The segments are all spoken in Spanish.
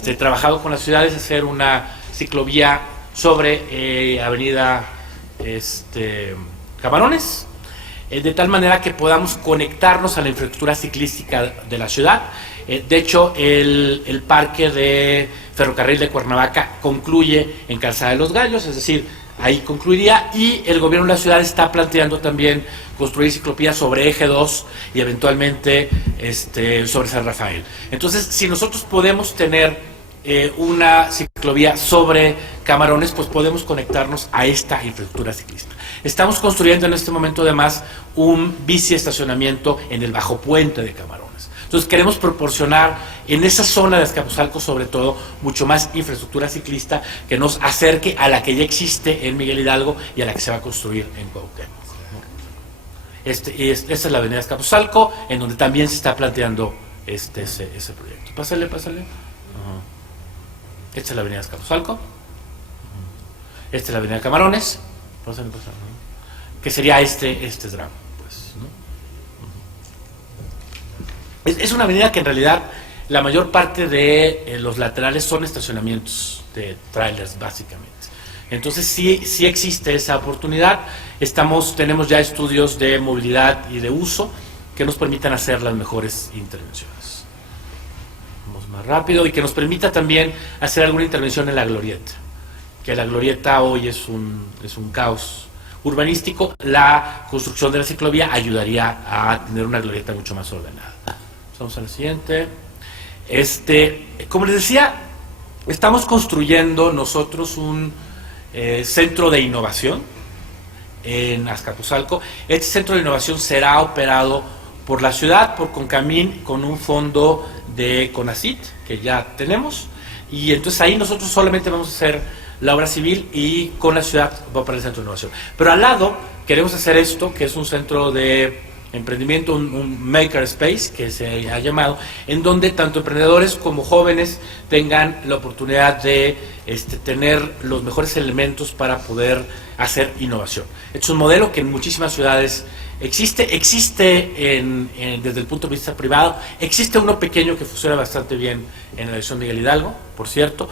trabajado con las ciudades hacer una ciclovía sobre Avenida Camarones, de tal manera que podamos conectarnos a la infraestructura ciclística de la ciudad. De hecho, el parque de ferrocarril de Cuernavaca concluye en Calzada de los Gallos, es decir, ahí concluiría, y el gobierno de la ciudad está planteando también construir ciclovías sobre Eje 2 y eventualmente sobre San Rafael. Entonces, si nosotros podemos tener una ciclovía sobre Camarones, pues podemos conectarnos a esta infraestructura ciclista. Estamos construyendo en este momento además un biciestacionamiento en el bajo puente de Camarones. Entonces queremos proporcionar en esa zona de Azcapotzalco sobre todo mucho más infraestructura ciclista que nos acerque a la que ya existe en Miguel Hidalgo y a la que se va a construir en Cuauhtémoc. Esta es la avenida Azcapotzalco, en donde también se está planteando ese proyecto. Pásale. Esta es la avenida Azcapotzalco. Esta es la avenida Camarones. Pásale. Que sería este tramo. Pues, ¿no? Es una avenida que en realidad la mayor parte de los laterales son estacionamientos de trailers, básicamente. Entonces sí existe esa oportunidad. Tenemos ya estudios de movilidad y de uso que nos permitan hacer las mejores intervenciones. Vamos más rápido y que nos permita también hacer alguna intervención en la glorieta, que la glorieta hoy es un caos urbanístico. La construcción de la ciclovía ayudaría a tener una glorieta mucho más ordenada. Vamos a la siguiente. Como les decía, estamos construyendo nosotros un centro de innovación en Azcapotzalco. Este centro de innovación será operado por la ciudad, por Concamín, con un fondo de CONACYT que ya tenemos, y entonces ahí nosotros solamente vamos a hacer la obra civil y con la ciudad va a operar el centro de innovación. Pero al lado queremos hacer esto, que es un centro de emprendimiento, un maker space que se ha llamado, en donde tanto emprendedores como jóvenes tengan la oportunidad de tener los mejores elementos para poder hacer innovación. Este es un modelo que en muchísimas ciudades existe desde el punto de vista privado. Existe uno pequeño que funciona bastante bien en la región Miguel Hidalgo, por cierto,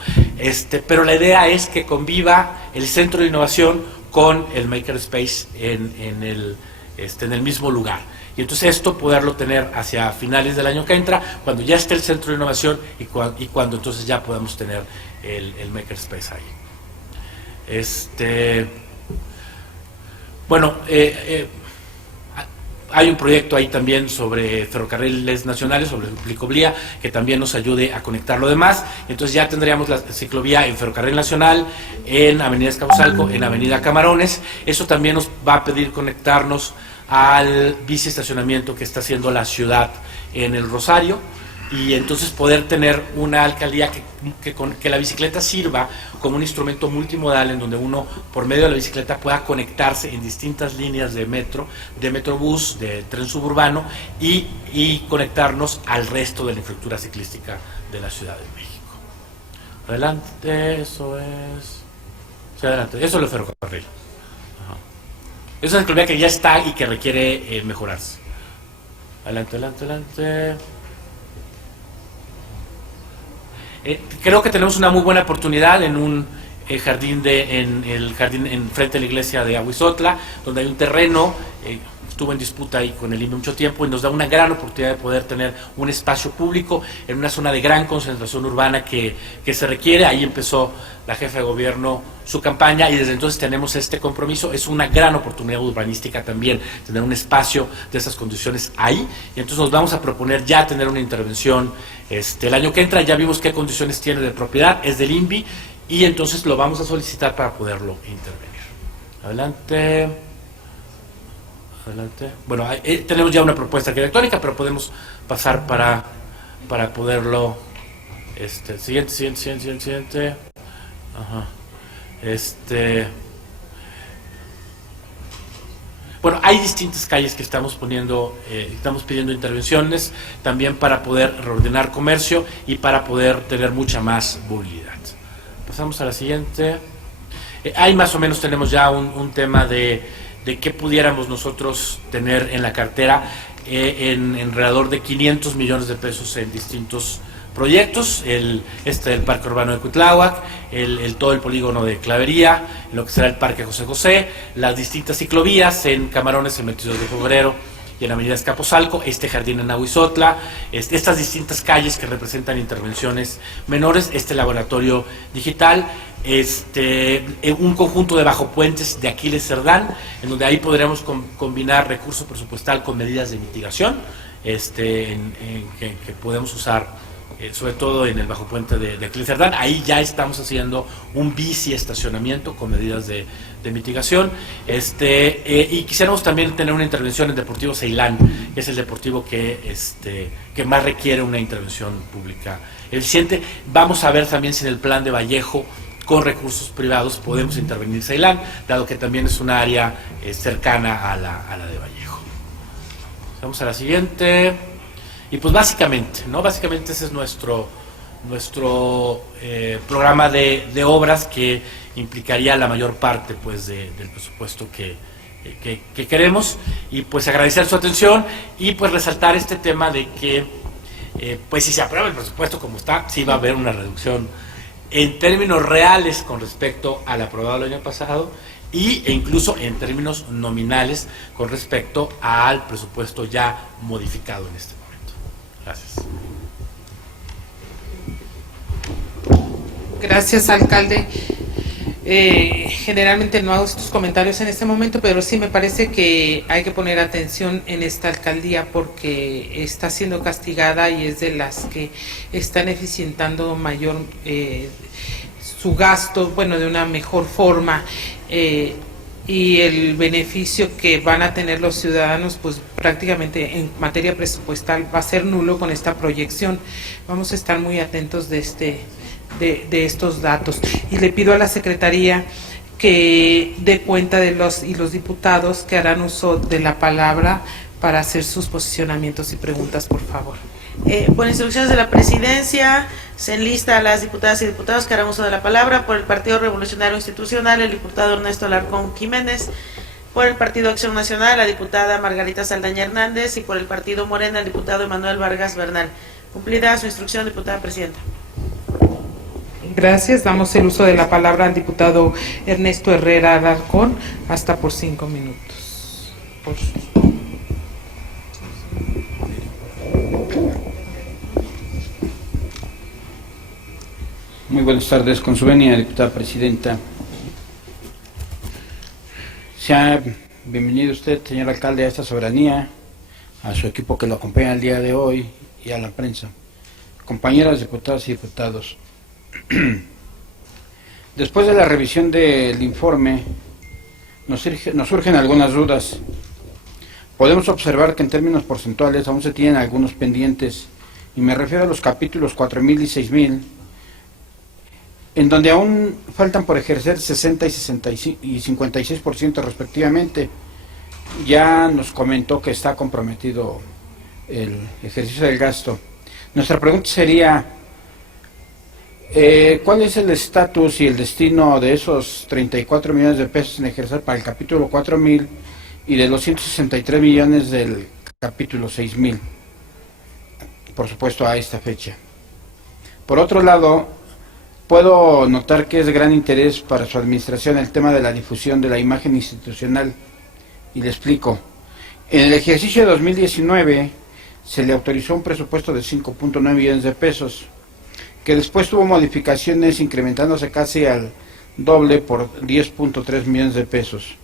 pero la idea es que conviva el centro de innovación con el maker space en el mismo lugar. Y entonces esto poderlo tener hacia finales del año que entra, cuando ya esté el centro de innovación y cuando entonces ya podamos tener el makerspace ahí. Hay un proyecto ahí también sobre ferrocarriles nacionales, sobre Plicoblía, que también nos ayude a conectar lo demás. Entonces ya tendríamos la ciclovía en Ferrocarril Nacional, en Avenida Azcapotzalco, en Avenida Camarones. Eso también nos va a pedir conectarnos al biciestacionamiento que está haciendo la ciudad en el Rosario, y entonces poder tener una alcaldía que la bicicleta sirva como un instrumento multimodal, en donde uno por medio de la bicicleta pueda conectarse en distintas líneas de metro, de metrobús, de tren suburbano, y conectarnos al resto de la infraestructura ciclística de la Ciudad de México. Adelante, eso es... Sí, adelante, eso es el ferrocarril. Es una ciclovía que ya está y que requiere mejorarse. Adelante. Creo que tenemos una muy buena oportunidad en un jardín en frente a la iglesia de Ahuizotla, donde hay un terreno. Estuvo en disputa ahí con el INE mucho tiempo, y nos da una gran oportunidad de poder tener un espacio público en una zona de gran concentración urbana que se requiere. Ahí empezó la jefa de gobierno su campaña, y desde entonces tenemos este compromiso. Es una gran oportunidad urbanística también tener un espacio de esas condiciones ahí, y entonces nos vamos a proponer ya tener una intervención el año que entra. Ya vimos qué condiciones tiene de propiedad, es del INVI, y entonces lo vamos a solicitar para poderlo intervenir. Adelante. Bueno, tenemos ya una propuesta arquitectónica, pero podemos pasar para poderlo. Siguiente. Ajá. Bueno, hay distintas calles que estamos pidiendo intervenciones también para poder reordenar comercio y para poder tener mucha más movilidad. Pasamos a la siguiente. Ahí más o menos tenemos ya un tema de qué pudiéramos nosotros tener en la cartera, en alrededor de 500 millones de pesos en distintos proyectos, el Parque Urbano de Cuitláhuac, todo el polígono de Clavería, lo que será el Parque José José, las distintas ciclovías en Camarones, en 22 de febrero y en Avenida Escaposalco, este jardín en Nahuizotla, estas distintas calles que representan intervenciones menores, este laboratorio digital, un conjunto de bajopuentes de Aquiles Cerdán, en donde ahí podremos combinar recurso presupuestal con medidas de mitigación, que podemos usar sobre todo en el bajopuente de Aquiles Cerdán. Ahí ya estamos haciendo un bici estacionamiento con medidas de mitigación, y quisiéramos también tener una intervención en Deportivo Ceilán, que es el deportivo que más requiere una intervención pública eficiente. Vamos a ver también si en el plan de Vallejo, con recursos privados, podemos intervenir Ceilán, dado que también es un área cercana a la de Vallejo. Vamos a la siguiente. Y pues básicamente ese es nuestro programa de obras, que implicaría la mayor parte pues del presupuesto que queremos. Y pues agradecer su atención y pues resaltar este tema de que pues si se aprueba el presupuesto como está, sí va a haber una reducción en términos reales con respecto al aprobado el año pasado, e incluso en términos nominales con respecto al presupuesto ya modificado en este momento. Gracias. Gracias, alcalde. Generalmente no hago estos comentarios en este momento, pero sí me parece que hay que poner atención en esta alcaldía, porque está siendo castigada y es de las que están eficientando mayor su gasto, bueno, de una mejor forma, y el beneficio que van a tener los ciudadanos, pues prácticamente en materia presupuestal va a ser nulo con esta proyección. Vamos a estar muy atentos de estos datos, y le pido a la Secretaría que dé cuenta de los diputados que harán uso de la palabra para hacer sus posicionamientos y preguntas, por favor. Por instrucciones de la Presidencia, se enlista a las diputadas y diputados que harán uso de la palabra. Por el Partido Revolucionario Institucional, el diputado Ernesto Alarcón Jiménez. Por el Partido Acción Nacional, la diputada Margarita Saldaña Hernández. Y por el Partido Morena, el diputado Emanuel Vargas Bernal. Cumplida su instrucción, diputada presidenta. Gracias. Damos el uso de la palabra al diputado Ernesto Herrera Alarcón, hasta por 5 minutos. Muy buenas tardes, con su venia, diputada presidenta. Sea bienvenido usted, señor alcalde, a esta soberanía, a su equipo que lo acompaña el día de hoy y a la prensa. Compañeras diputadas y diputados, después de la revisión del informe, nos surgen algunas dudas. Podemos observar que en términos porcentuales aún se tienen algunos pendientes, y me refiero a los capítulos 4.000 y 6.000, en donde aún faltan por ejercer 60 y 56% respectivamente. Ya nos comentó que está comprometido el ejercicio del gasto. Nuestra pregunta sería, ¿cuál es el estatus y el destino de esos 34 millones de pesos en ejercer para el capítulo 4.000 y de los 163 millones del capítulo 6.000? Por supuesto, a esta fecha. Por otro lado, puedo notar que es de gran interés para su administración el tema de la difusión de la imagen institucional, y le explico. En el ejercicio de 2019 se le autorizó un presupuesto de 5.9 millones de pesos, que después tuvo modificaciones incrementándose casi al doble por 10.3 millones de pesos.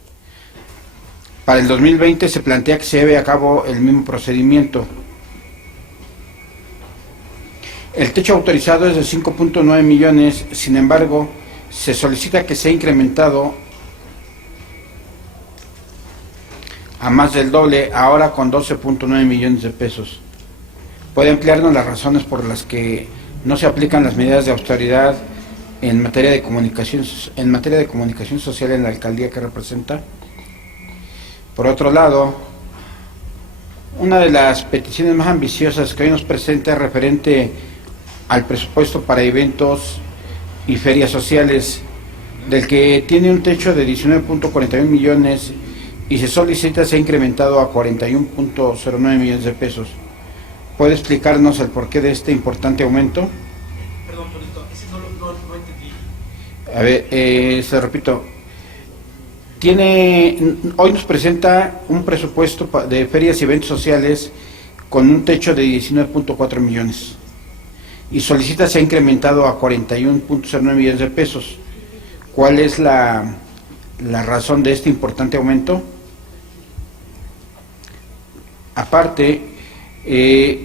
Para el 2020 se plantea que se lleve a cabo el mismo procedimiento. El techo autorizado es de 5.9 millones, sin embargo, se solicita que sea incrementado a más del doble, ahora con 12.9 millones de pesos. ¿Puede ampliarnos las razones por las que no se aplican las medidas de austeridad en materia de comunicación social en la alcaldía que representa? Por otro lado, una de las peticiones más ambiciosas que hoy nos presenta es referente al presupuesto para eventos y ferias sociales, del que tiene un techo de 19.41 millones y se solicita sea incrementado a 41.09 millones de pesos. ¿Puede explicarnos el porqué de este importante aumento? Perdón, Tonito, ese no entendí. A ver, se repito. Hoy nos presenta un presupuesto de ferias y eventos sociales con un techo de 19.4 millones y solicita se ha incrementado a 41.09 millones de pesos. ¿Cuál es la razón de este importante aumento? Aparte,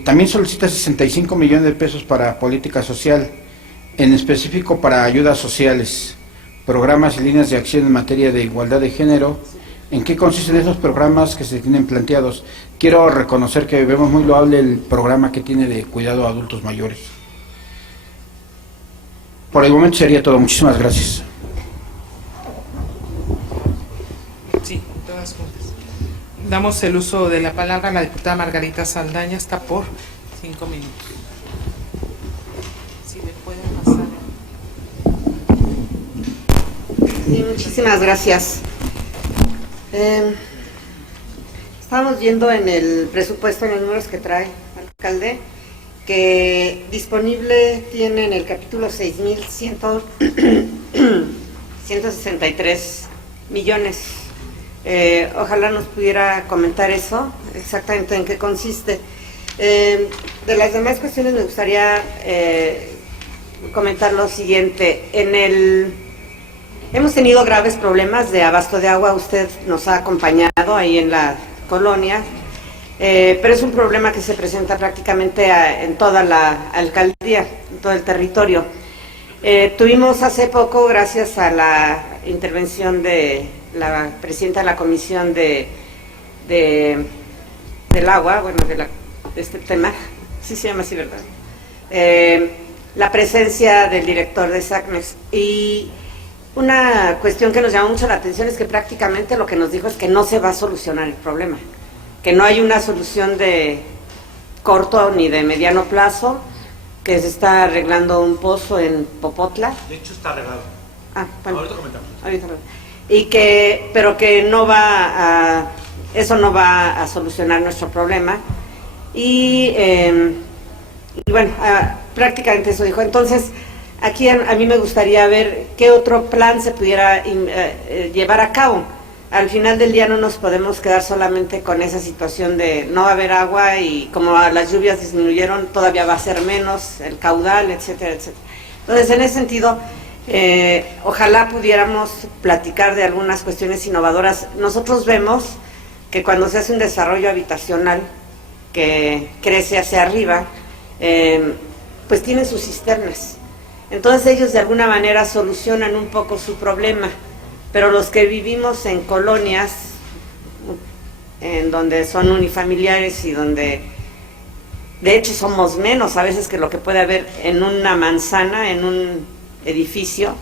también solicita 65 millones de pesos para política social, en específico para ayudas sociales, programas y líneas de acción en materia de igualdad de género. ¿En qué consisten esos programas que se tienen planteados? Quiero reconocer que vemos muy loable el programa que tiene de cuidado a adultos mayores. Por el momento sería todo. Muchísimas gracias. Sí, todas juntas. Damos el uso de la palabra a la diputada Margarita Saldaña, está por 5 minutos. Si le pueden pasar. Sí, muchísimas gracias. Estamos viendo en el presupuesto, en los números que trae el alcalde, que disponible tiene en el capítulo 6.163 millones. Ojalá nos pudiera comentar eso, exactamente en qué consiste. De las demás cuestiones me gustaría comentar lo siguiente. Hemos tenido graves problemas de abasto de agua, usted nos ha acompañado ahí en la colonia, pero es un problema que se presenta prácticamente en toda la alcaldía, en todo el territorio. Tuvimos hace poco, gracias a la intervención de la presidenta de la Comisión del Agua, bueno, de este tema, sí se llama así, ¿verdad? La presencia del director de SACMEX, y una cuestión que nos llamó mucho la atención es que prácticamente lo que nos dijo es que no se va a solucionar el problema, que no hay una solución de corto ni de mediano plazo, que se está arreglando un pozo en Popotla. De hecho está arreglado. Bueno, Ahorita comentamos. Pero que no va eso no va a solucionar nuestro problema. Y bueno, prácticamente eso dijo. Entonces, aquí a mí me gustaría ver qué otro plan se pudiera llevar a cabo. Al final del día no nos podemos quedar solamente con esa situación de no va a haber agua y como las lluvias disminuyeron, todavía va a ser menos el caudal, etcétera, etcétera. Entonces, en ese sentido, ojalá pudiéramos platicar de algunas cuestiones innovadoras. Nosotros vemos que cuando se hace un desarrollo habitacional que crece hacia arriba, pues tienen sus cisternas. Entonces ellos de alguna manera solucionan un poco su problema, pero los que vivimos en colonias, en donde son unifamiliares y donde de hecho somos menos a veces que lo que puede haber en una manzana, en un edificio,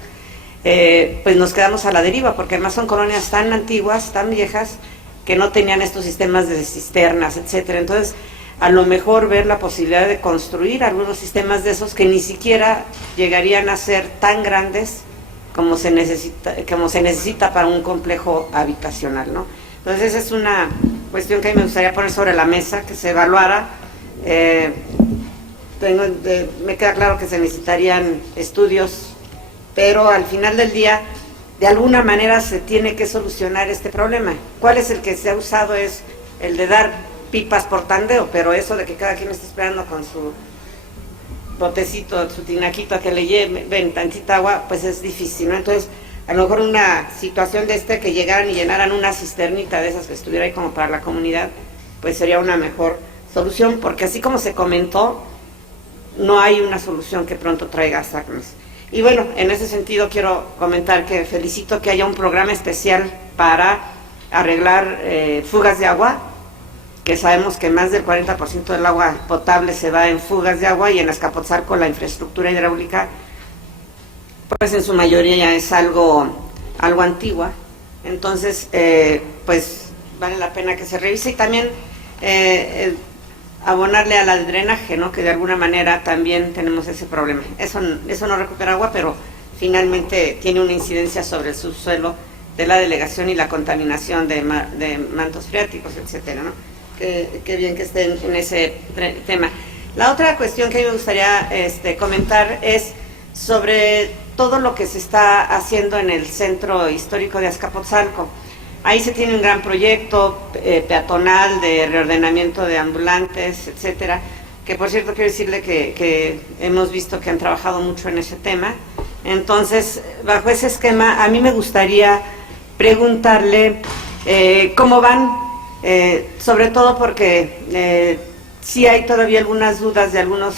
pues nos quedamos a la deriva, porque además son colonias tan antiguas, tan viejas, que no tenían estos sistemas de cisternas, etcétera. Entonces, a lo mejor ver la posibilidad de construir algunos sistemas de esos que ni siquiera llegarían a ser tan grandes como se necesita para un complejo habitacional, ¿no? Entonces, esa es una cuestión que a mí me gustaría poner sobre la mesa, que se evaluara. Me queda claro que se necesitarían estudios, pero al final del día, de alguna manera se tiene que solucionar este problema. ¿Cuál es el que se ha usado? Es el de dar pipas por tandeo, pero eso de que cada quien esté esperando con su botecito, su tinaquito a que le lleven tantita agua, pues es difícil, ¿no? Entonces, a lo mejor una situación de que llegaran y llenaran una cisternita de esas que estuviera ahí como para la comunidad, pues sería una mejor solución, porque así como se comentó, no hay una solución que pronto traiga SACMEX. Y bueno, en ese sentido quiero comentar que felicito que haya un programa especial para arreglar fugas de agua, que sabemos que más del 40% del agua potable se va en fugas de agua, y en Azcapotzalco la infraestructura hidráulica pues en su mayoría ya es algo antigua. Entonces pues vale la pena que se revise, y también abonarle a la de drenaje, ¿no? Que de alguna manera también tenemos ese problema. Eso no recupera agua, pero finalmente tiene una incidencia sobre el subsuelo de la delegación y la contaminación de mantos freáticos, etcétera, ¿no? qué bien que estén en ese tema. La otra cuestión que a mí me gustaría comentar es sobre todo lo que se está haciendo en el centro histórico de Azcapotzalco. Ahí se tiene un gran proyecto peatonal de reordenamiento de ambulantes, etcétera, que por cierto quiero decirle que hemos visto que han trabajado mucho en ese tema. Entonces, bajo ese esquema, a mí me gustaría preguntarle cómo van, sobre todo porque sí hay todavía algunas dudas de algunos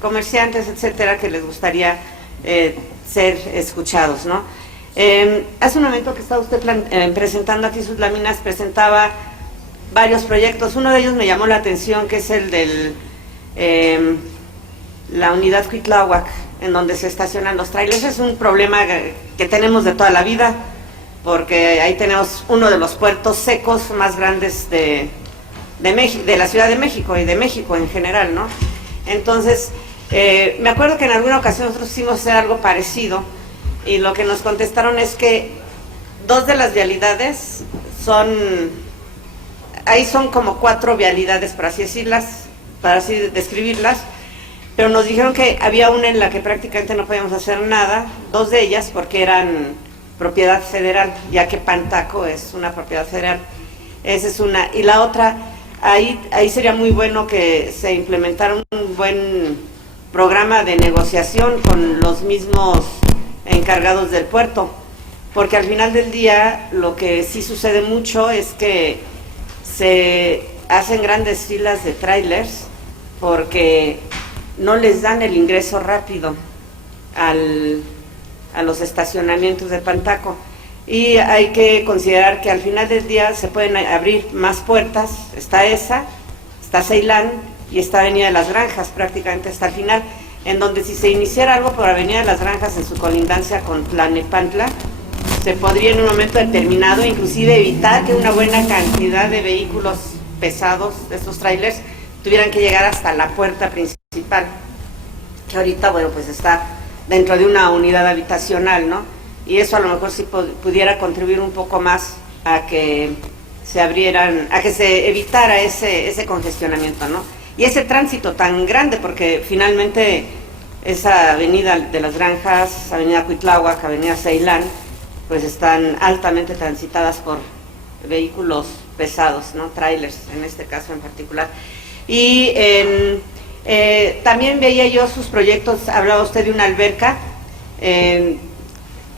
comerciantes, etcétera, que les gustaría ser escuchados, ¿no? Hace un momento que estaba usted presentando aquí sus láminas, presentaba varios proyectos. Uno de ellos me llamó la atención, que es el de la unidad Cuitláhuac, en donde se estacionan los trailers. Es un problema que tenemos de toda la vida, porque ahí tenemos uno de los puertos secos más grandes de la Ciudad de México y de México en general, ¿no? Entonces, me acuerdo que en alguna ocasión nosotros hicimos hacer algo parecido, y lo que nos contestaron es que dos de las vialidades ahí son como 4 vialidades, por así decirlas, para así describirlas, pero nos dijeron que había una en la que prácticamente no podíamos hacer nada, 2 de ellas porque eran propiedad federal, ya que Pantaco es una propiedad federal. Esa es una. Y la otra, ahí sería muy bueno que se implementara un buen programa de negociación con los mismos encargados del puerto, porque al final del día lo que sí sucede mucho es que se hacen grandes filas de trailers porque no les dan el ingreso rápido a los estacionamientos de Pantaco, y hay que considerar que al final del día se pueden abrir más puertas. Está esa, está Ceilán y está Avenida de las Granjas, prácticamente hasta el final, en donde si se iniciara algo por Avenida de las Granjas en su colindancia con Tlalnepantla, se podría en un momento determinado inclusive evitar que una buena cantidad de vehículos pesados, de estos trailers, tuvieran que llegar hasta la puerta principal, que ahorita, bueno, pues está dentro de una unidad habitacional, ¿no? Y eso a lo mejor sí pudiera contribuir un poco más a que se evitara ese congestionamiento, ¿no? Y ese tránsito tan grande, porque finalmente esa Avenida de las Granjas, Avenida Cuitláhuac, Avenida Ceilán, pues están altamente transitadas por vehículos pesados, ¿no? Trailers, en este caso en particular. Y también veía yo sus proyectos. Hablaba usted de una alberca,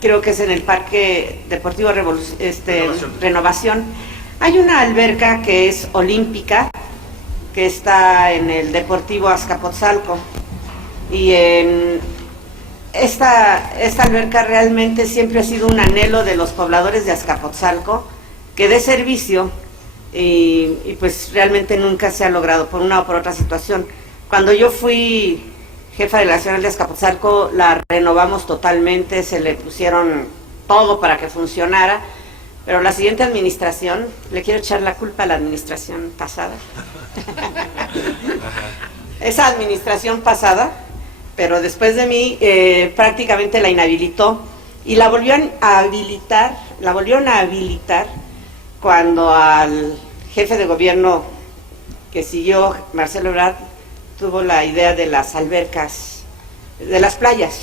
creo que es en el Parque Deportivo Renovación. Hay una alberca que es olímpica, que está en el Deportivo Azcapotzalco, y esta alberca realmente siempre ha sido un anhelo de los pobladores de Azcapotzalco, que dé servicio, y pues realmente nunca se ha logrado por una o por otra situación. Cuando yo fui jefa delegacional de Azcapotzalco, la renovamos totalmente, se le pusieron todo para que funcionara, pero la siguiente administración, le quiero echar la culpa a la administración pasada, esa administración pasada, pero después de mí prácticamente la inhabilitó, y la volvieron a habilitar cuando al jefe de gobierno que siguió, Marcelo Ebrard, tuvo la idea de las albercas, de las playas,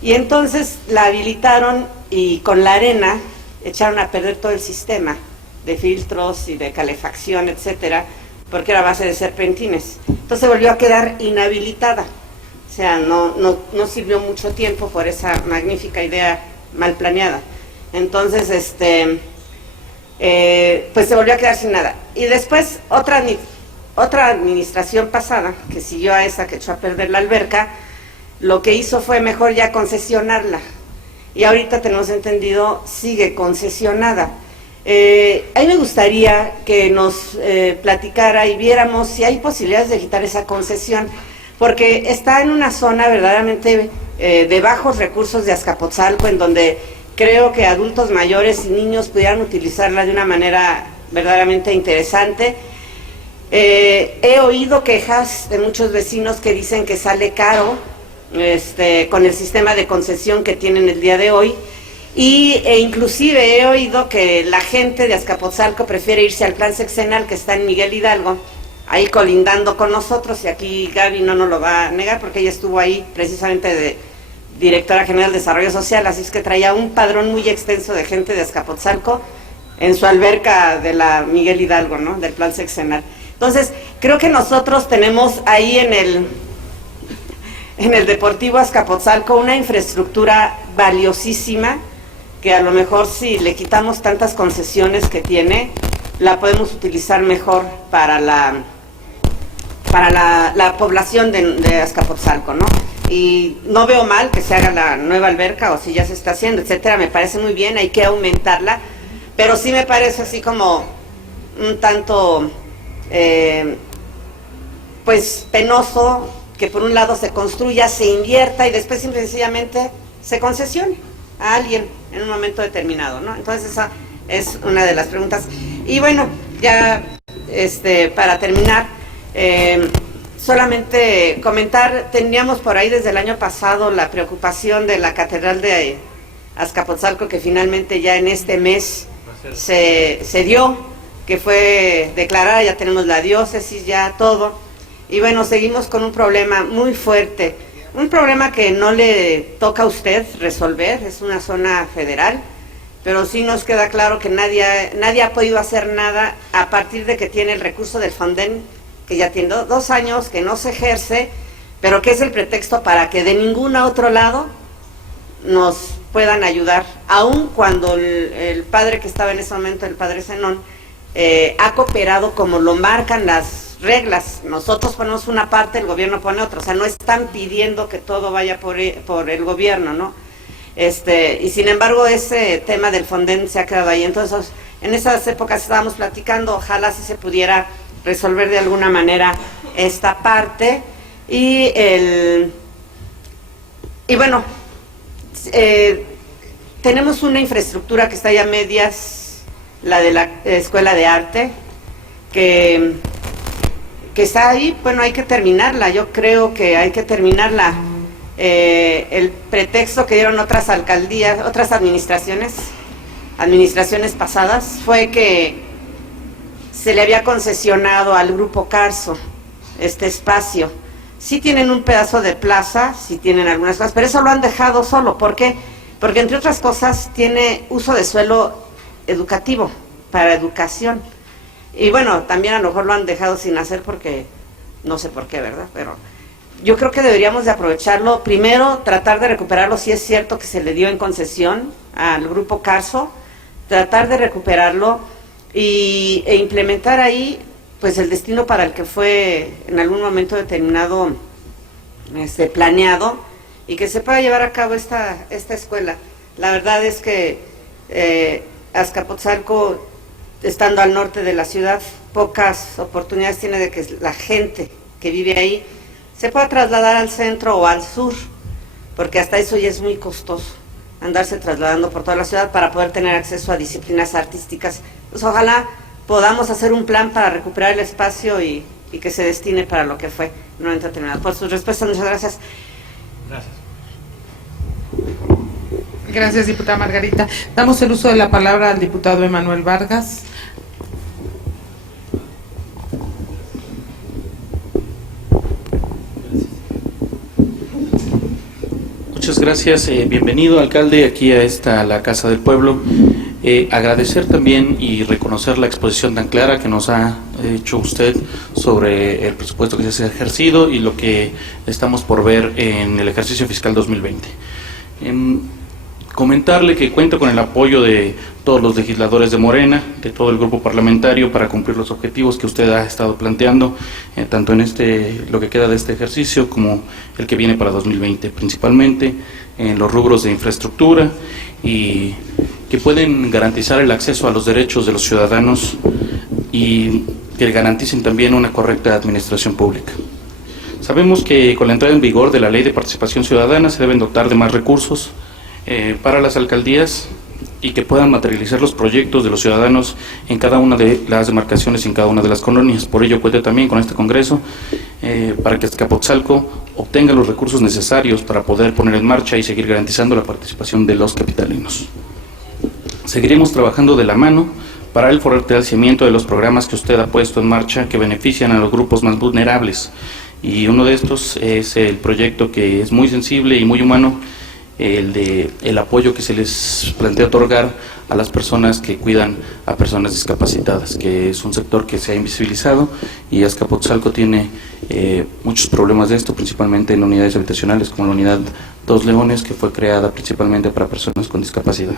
y entonces la habilitaron, y con la arena echaron a perder todo el sistema de filtros y de calefacción, etcétera, porque era a base de serpentines. Entonces volvió a quedar inhabilitada, o sea, no sirvió mucho tiempo por esa magnífica idea mal planeada. Entonces, pues se volvió a quedar sin nada. Y después otra administración pasada, que siguió a esa que echó a perder la alberca, lo que hizo fue mejor ya concesionarla, y ahorita tenemos entendido sigue concesionada. A mí me gustaría que nos platicara y viéramos si hay posibilidades de quitar esa concesión, porque está en una zona verdaderamente de bajos recursos de Azcapotzalco, en donde creo que adultos mayores y niños pudieran utilizarla de una manera verdaderamente interesante. He oído quejas de muchos vecinos que dicen que sale caro con el sistema de concesión que tienen el día de hoy, e inclusive he oído que la gente de Azcapotzalco prefiere irse al plan sexenal que está en Miguel Hidalgo, ahí colindando con nosotros, y aquí Gaby no nos lo va a negar porque ella estuvo ahí precisamente de directora general de Desarrollo Social, así es que traía un padrón muy extenso de gente de Azcapotzalco en su alberca de la Miguel Hidalgo, ¿no? Del plan sexenal. Entonces, creo que nosotros tenemos ahí en el Deportivo Azcapotzalco una infraestructura valiosísima, que a lo mejor si le quitamos tantas concesiones que tiene, la podemos utilizar mejor para la población de Azcapotzalco, ¿no? Y no veo mal que se haga la nueva alberca, o si ya se está haciendo, etcétera, me parece muy bien, hay que aumentarla, pero sí me parece así como un tanto, pues penoso, que por un lado se construya, se invierta y después simple y sencillamente se concesione a alguien en un momento determinado, ¿no? Entonces esa es una de las preguntas. Y bueno, ya para terminar, solamente comentar, teníamos por ahí desde el año pasado la preocupación de la Catedral de Azcapotzalco, que finalmente ya en este mes se dio, que fue declarada, ya tenemos la diócesis, ya todo. Y bueno, seguimos con un problema muy fuerte, un problema que no le toca a usted resolver, es una zona federal, pero sí nos queda claro que nadie ha podido hacer nada a partir de que tiene el recurso del Fonden, que ya tiene 2 años, que no se ejerce, pero que es el pretexto para que de ningún otro lado nos puedan ayudar, aun cuando el padre que estaba en ese momento, el padre Zenón, ha cooperado como lo marcan las reglas. Nosotros ponemos una parte, el gobierno pone otra, o sea, no están pidiendo que todo vaya por el gobierno, ¿no? Y sin embargo ese tema del Fonden se ha quedado ahí. Entonces, en esas épocas estábamos platicando, ojalá si se pudiera resolver de alguna manera esta parte. Y bueno, tenemos una infraestructura que está ya a medias, la de la Escuela de Arte, que está ahí. Bueno, hay que terminarla, yo creo que hay que terminarla. El pretexto que dieron otras alcaldías, otras administraciones pasadas, fue que se le había concesionado al Grupo Carso este espacio. Sí tienen un pedazo de plaza, sí tienen algunas cosas, pero eso lo han dejado solo. ¿Por qué? Porque entre otras cosas tiene uso de suelo educativo, para educación. Y bueno, también a lo mejor lo han dejado sin hacer porque no sé por qué, ¿verdad? Pero yo creo que deberíamos de aprovecharlo. Primero, tratar de recuperarlo, si es cierto que se le dio en concesión al Grupo Carso, tratar de recuperarlo e implementar ahí pues el destino para el que fue en algún momento determinado planeado, y que se pueda llevar a cabo esta escuela. La verdad es que Azcapotzalco, estando al norte de la ciudad, pocas oportunidades tiene de que la gente que vive ahí se pueda trasladar al centro o al sur, porque hasta eso ya es muy costoso, andarse trasladando por toda la ciudad para poder tener acceso a disciplinas artísticas. Pues ojalá podamos hacer un plan para recuperar el espacio y que se destine para lo que fue en un momento determinado. Por sus respuestas, muchas gracias. Gracias. Gracias, diputada Margarita. Damos el uso de la palabra al diputado Emanuel Vargas. Muchas gracias, bienvenido alcalde aquí a la Casa del Pueblo. Agradecer también y reconocer la exposición tan clara que nos ha hecho usted sobre el presupuesto que se ha ejercido y lo que estamos por ver en el ejercicio fiscal 2020. Comentarle que cuenta con el apoyo de todos los legisladores de Morena, de todo el grupo parlamentario, para cumplir los objetivos que usted ha estado planteando, tanto en lo que queda de este ejercicio como el que viene para 2020, principalmente en los rubros de infraestructura, y que pueden garantizar el acceso a los derechos de los ciudadanos y que garanticen también una correcta administración pública. Sabemos que con la entrada en vigor de la Ley de Participación Ciudadana se deben dotar de más recursos para las alcaldías y que puedan materializar los proyectos de los ciudadanos en cada una de las demarcaciones y en cada una de las colonias. Por ello cuenta también con este congreso para que Azcapotzalco obtenga los recursos necesarios para poder poner en marcha y seguir garantizando la participación de los capitalinos. Seguiremos trabajando de la mano para el fortalecimiento de los programas que usted ha puesto en marcha que benefician a los grupos más vulnerables. Y uno de estos es el proyecto que es muy sensible y muy humano, el apoyo que se les plantea otorgar a las personas que cuidan a personas discapacitadas, que es un sector que se ha invisibilizado, y Azcapotzalco tiene muchos problemas de esto, principalmente en unidades habitacionales como la unidad Dos Leones, que fue creada principalmente para personas con discapacidad.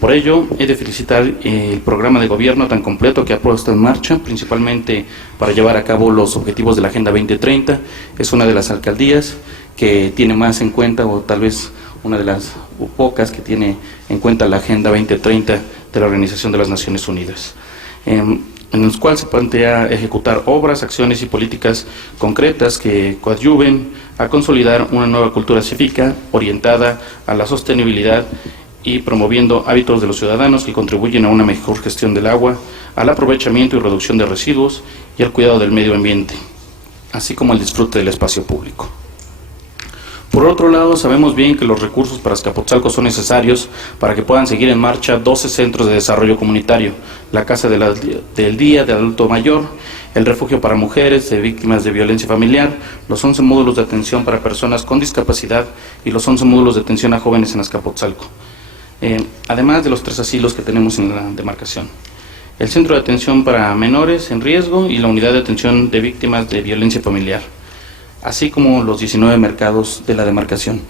Por ello, he de felicitar el programa de gobierno tan completo que ha puesto en marcha, principalmente para llevar a cabo los objetivos de la Agenda 2030. Es una de las alcaldías que tiene más en cuenta, o tal vez una de las pocas que tiene en cuenta la Agenda 2030 de la Organización de las Naciones Unidas, en los cuales se plantea ejecutar obras, acciones y políticas concretas que coadyuven a consolidar una nueva cultura cívica orientada a la sostenibilidad y promoviendo hábitos de los ciudadanos que contribuyen a una mejor gestión del agua, al aprovechamiento y reducción de residuos y al cuidado del medio ambiente, así como el disfrute del espacio público. Por otro lado, sabemos bien que los recursos para Azcapotzalco son necesarios para que puedan seguir en marcha 12 centros de desarrollo comunitario, la Casa del Día del Adulto Mayor, el Refugio para Mujeres de Víctimas de Violencia Familiar, los 11 módulos de atención para personas con discapacidad y los 11 módulos de atención a jóvenes en Azcapotzalco, además de los 3 asilos que tenemos en la demarcación. El Centro de Atención para Menores en Riesgo y la Unidad de Atención de Víctimas de Violencia Familiar, así como los 19 mercados de la demarcación.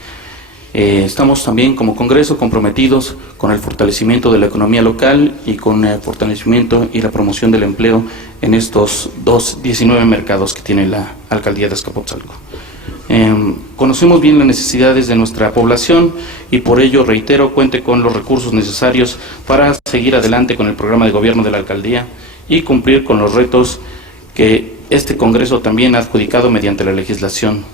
Estamos también como Congreso comprometidos con el fortalecimiento de la economía local y con el fortalecimiento y la promoción del empleo en estos 19 mercados que tiene la Alcaldía de Azcapotzalco. Conocemos bien las necesidades de nuestra población y por ello reitero, cuente con los recursos necesarios para seguir adelante con el programa de gobierno de la Alcaldía y cumplir con los retos que este Congreso también ha adjudicado mediante la legislación.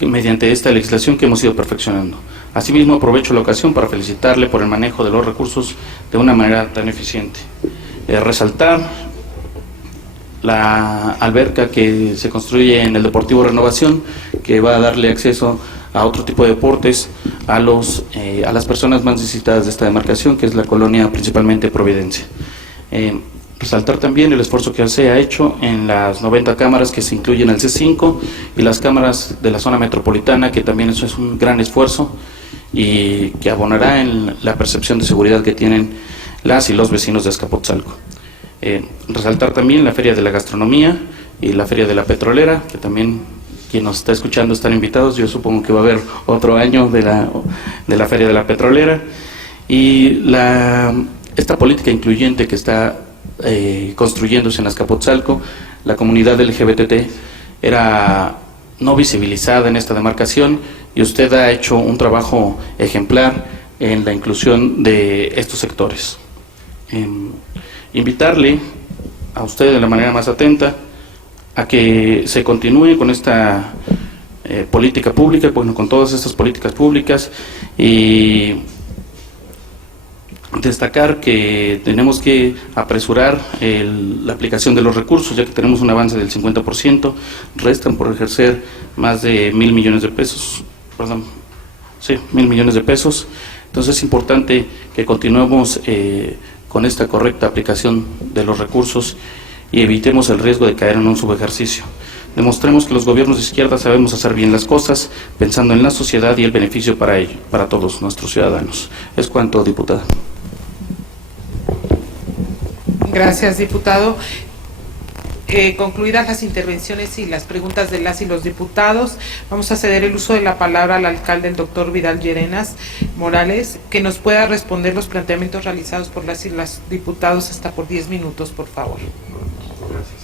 Mediante esta legislación que hemos ido perfeccionando. Asimismo, aprovecho la ocasión para felicitarle por el manejo de los recursos de una manera tan eficiente. Resaltar la alberca que se construye en el Deportivo Renovación, que va a darle acceso a otro tipo de deportes a las personas más necesitadas de esta demarcación, que es la colonia principalmente Providencia. Resaltar también el esfuerzo que se ha hecho en las 90 cámaras que se incluyen en el C5 y las cámaras de la zona metropolitana, que también eso es un gran esfuerzo y que abonará en la percepción de seguridad que tienen las y los vecinos de Azcapotzalco. Resaltar también la Feria de la Gastronomía y la Feria de la Petrolera, que también quien nos está escuchando están invitados. Yo supongo que va a haber otro año de la Feria de la Petrolera, y esta política incluyente que está construyéndose en Azcapotzalco. La comunidad LGBT era no visibilizada en esta demarcación y usted ha hecho un trabajo ejemplar en la inclusión de estos sectores. Invitarle a usted de la manera más atenta a que se continúe con esta política pública, bueno, con todas estas políticas públicas, y destacar que tenemos que apresurar la aplicación de los recursos, ya que tenemos un avance del 50%, restan por ejercer más de 1.000 millones de pesos, perdón, sí, 1.000 millones de pesos. Entonces es importante que continuemos con esta correcta aplicación de los recursos y evitemos el riesgo de caer en un subejercicio. Demostremos que los gobiernos de izquierda sabemos hacer bien las cosas, pensando en la sociedad y el beneficio para ello, para todos nuestros ciudadanos. Es cuanto, diputada. Gracias, diputado. Concluidas las intervenciones y las preguntas de las y los diputados, vamos a ceder el uso de la palabra al alcalde, el doctor Vidal Llerenas Morales, que nos pueda responder los planteamientos realizados por las y los diputados hasta por 10 minutos, por favor. Gracias.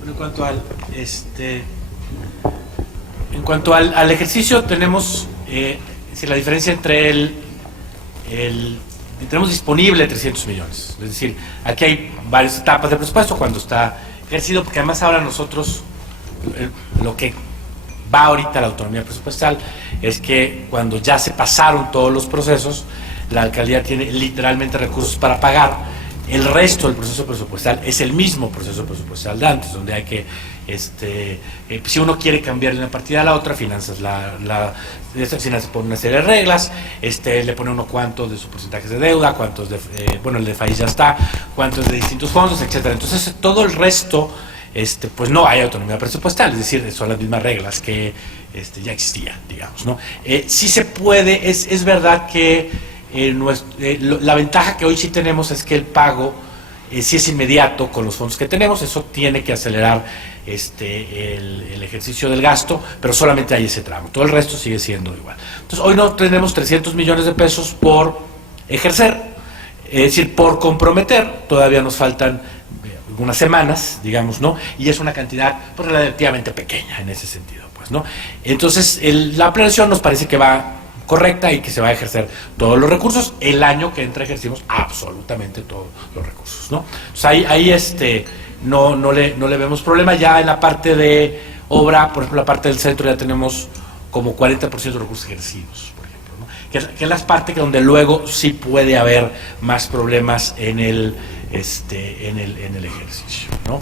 Bueno, en cuanto al ejercicio, tenemos la diferencia entre tenemos disponible 300 millones, es decir, aquí hay varias etapas de presupuesto cuando está ejercido, porque además ahora nosotros, lo que va ahorita la autonomía presupuestal es que cuando ya se pasaron todos los procesos, la alcaldía tiene literalmente recursos para pagar, El resto del proceso presupuestal es el mismo proceso presupuestal de antes, donde hay que, si uno quiere cambiar de una partida a la otra, finanzas finanzas pone una serie de reglas, le pone uno cuántos de sus porcentajes de deuda, cuántos de, el de país ya está, cuántos de distintos fondos, etcétera. Entonces todo el resto, pues no hay autonomía presupuestal, es decir, son las mismas reglas que ya existían, digamos, ¿no? Sí se puede, es verdad que la ventaja que hoy sí tenemos es que el pago sí es inmediato con los fondos que tenemos, eso tiene que acelerar el ejercicio del gasto, pero solamente hay ese tramo, todo el resto sigue siendo igual. Entonces hoy no tenemos 300 millones de pesos por ejercer, es decir, por comprometer, todavía nos faltan unas semanas, digamos, ¿no? Y es una cantidad pues, relativamente pequeña en ese sentido, pues, ¿no? Entonces la planeación nos parece que va correcta y que se va a ejercer todos los recursos. El año que entra ejercimos absolutamente todos los recursos, ¿no? Entonces ahí no le vemos problema. Ya en la parte de obra, por ejemplo, la parte del centro ya tenemos como 40% de recursos ejercidos, por ejemplo, ¿no? Que es la parte que donde luego sí puede haber más problemas en el ejercicio, ¿no?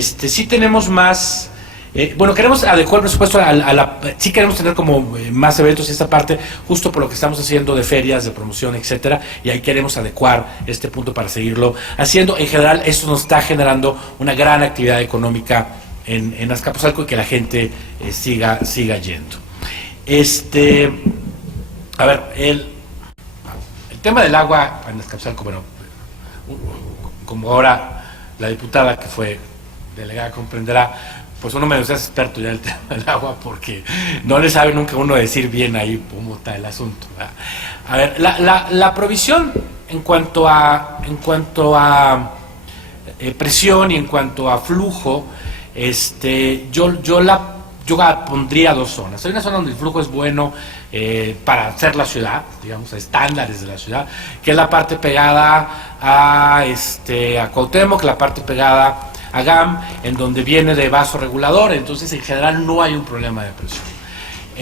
Sí tenemos más. Queremos adecuar el presupuesto sí queremos tener como más eventos y esta parte, justo por lo que estamos haciendo de ferias, de promoción, etcétera, y ahí queremos adecuar este punto para seguirlo haciendo. En general, esto nos está generando una gran actividad económica en Azcapotzalco y que la gente siga yendo. A ver, el tema del agua en Azcapotzalco, bueno, como ahora la diputada que fue delegada comprenderá, pues uno menos es experto ya en el tema del agua porque no le sabe nunca uno decir bien ahí cómo está el asunto, ¿verdad? A ver, la provisión en cuanto a presión y en cuanto a flujo, yo pondría dos zonas. Hay una zona donde el flujo es bueno para hacer la ciudad, digamos, a estándares de la ciudad, que es la parte pegada a Cuauhtémoc, la parte pegada a GAM, en donde viene de vaso regulador, entonces en general no hay un problema de presión.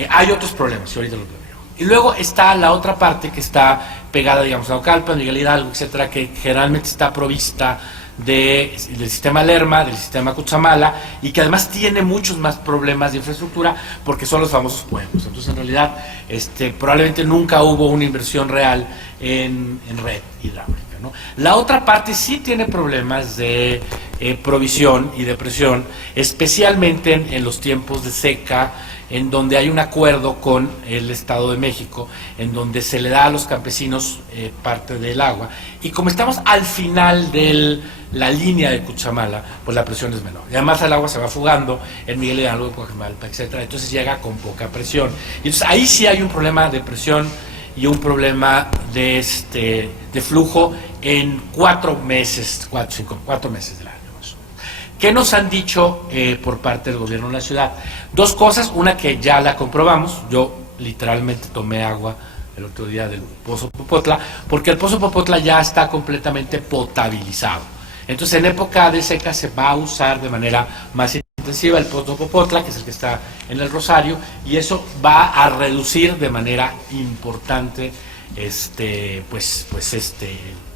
Hay otros problemas, y ahorita los veo. Y luego está la otra parte que está pegada, digamos, a Ocalpan, Miguel Hidalgo, etcétera, que generalmente está provista del sistema Lerma, del sistema Cutzamala, y que además tiene muchos más problemas de infraestructura porque son los famosos pueblos. Entonces, en realidad, probablemente nunca hubo una inversión real en red hidráulica, ¿no? La otra parte sí tiene problemas de provisión y de presión, especialmente en los tiempos de seca, en donde hay un acuerdo con el Estado de México, en donde se le da a los campesinos parte del agua, y como estamos al final de la línea de Cutzamala, pues la presión es menor, y además el agua se va fugando en Miguel Hidalgo, en Coajimalpa, etcétera, entonces llega con poca presión, y entonces ahí sí hay un problema de presión y un problema de flujo en 4 meses del año. ¿Qué nos han dicho por parte del gobierno de la ciudad? Dos cosas, una que ya la comprobamos, yo literalmente tomé agua el otro día del Pozo Popotla, porque el Pozo Popotla ya está completamente potabilizado. Entonces en época de seca se va a usar de manera más intensiva el Pozo Popotla, que es el que está en el Rosario, y eso va a reducir de manera importante el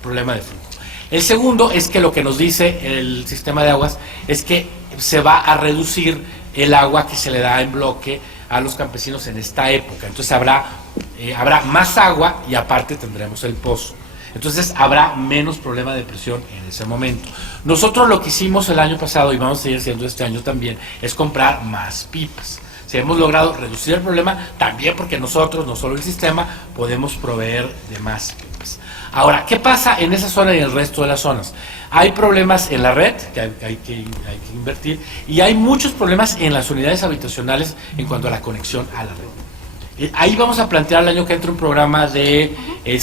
problema de flujo. El segundo es que lo que nos dice el sistema de aguas es que se va a reducir el agua que se le da en bloque a los campesinos en esta época. Entonces habrá más agua y aparte tendremos el pozo. Entonces habrá menos problema de presión en ese momento. Nosotros lo que hicimos el año pasado y vamos a seguir haciendo este año también es comprar más pipas. Si hemos logrado reducir el problema, también porque nosotros, no solo el sistema, podemos proveer de más pipas. Ahora, ¿qué pasa en esa zona y en el resto de las zonas? Hay problemas en la red, que hay que invertir, y hay muchos problemas en las unidades habitacionales en cuanto a la conexión a la red. Ahí vamos a plantear el año que entra un programa de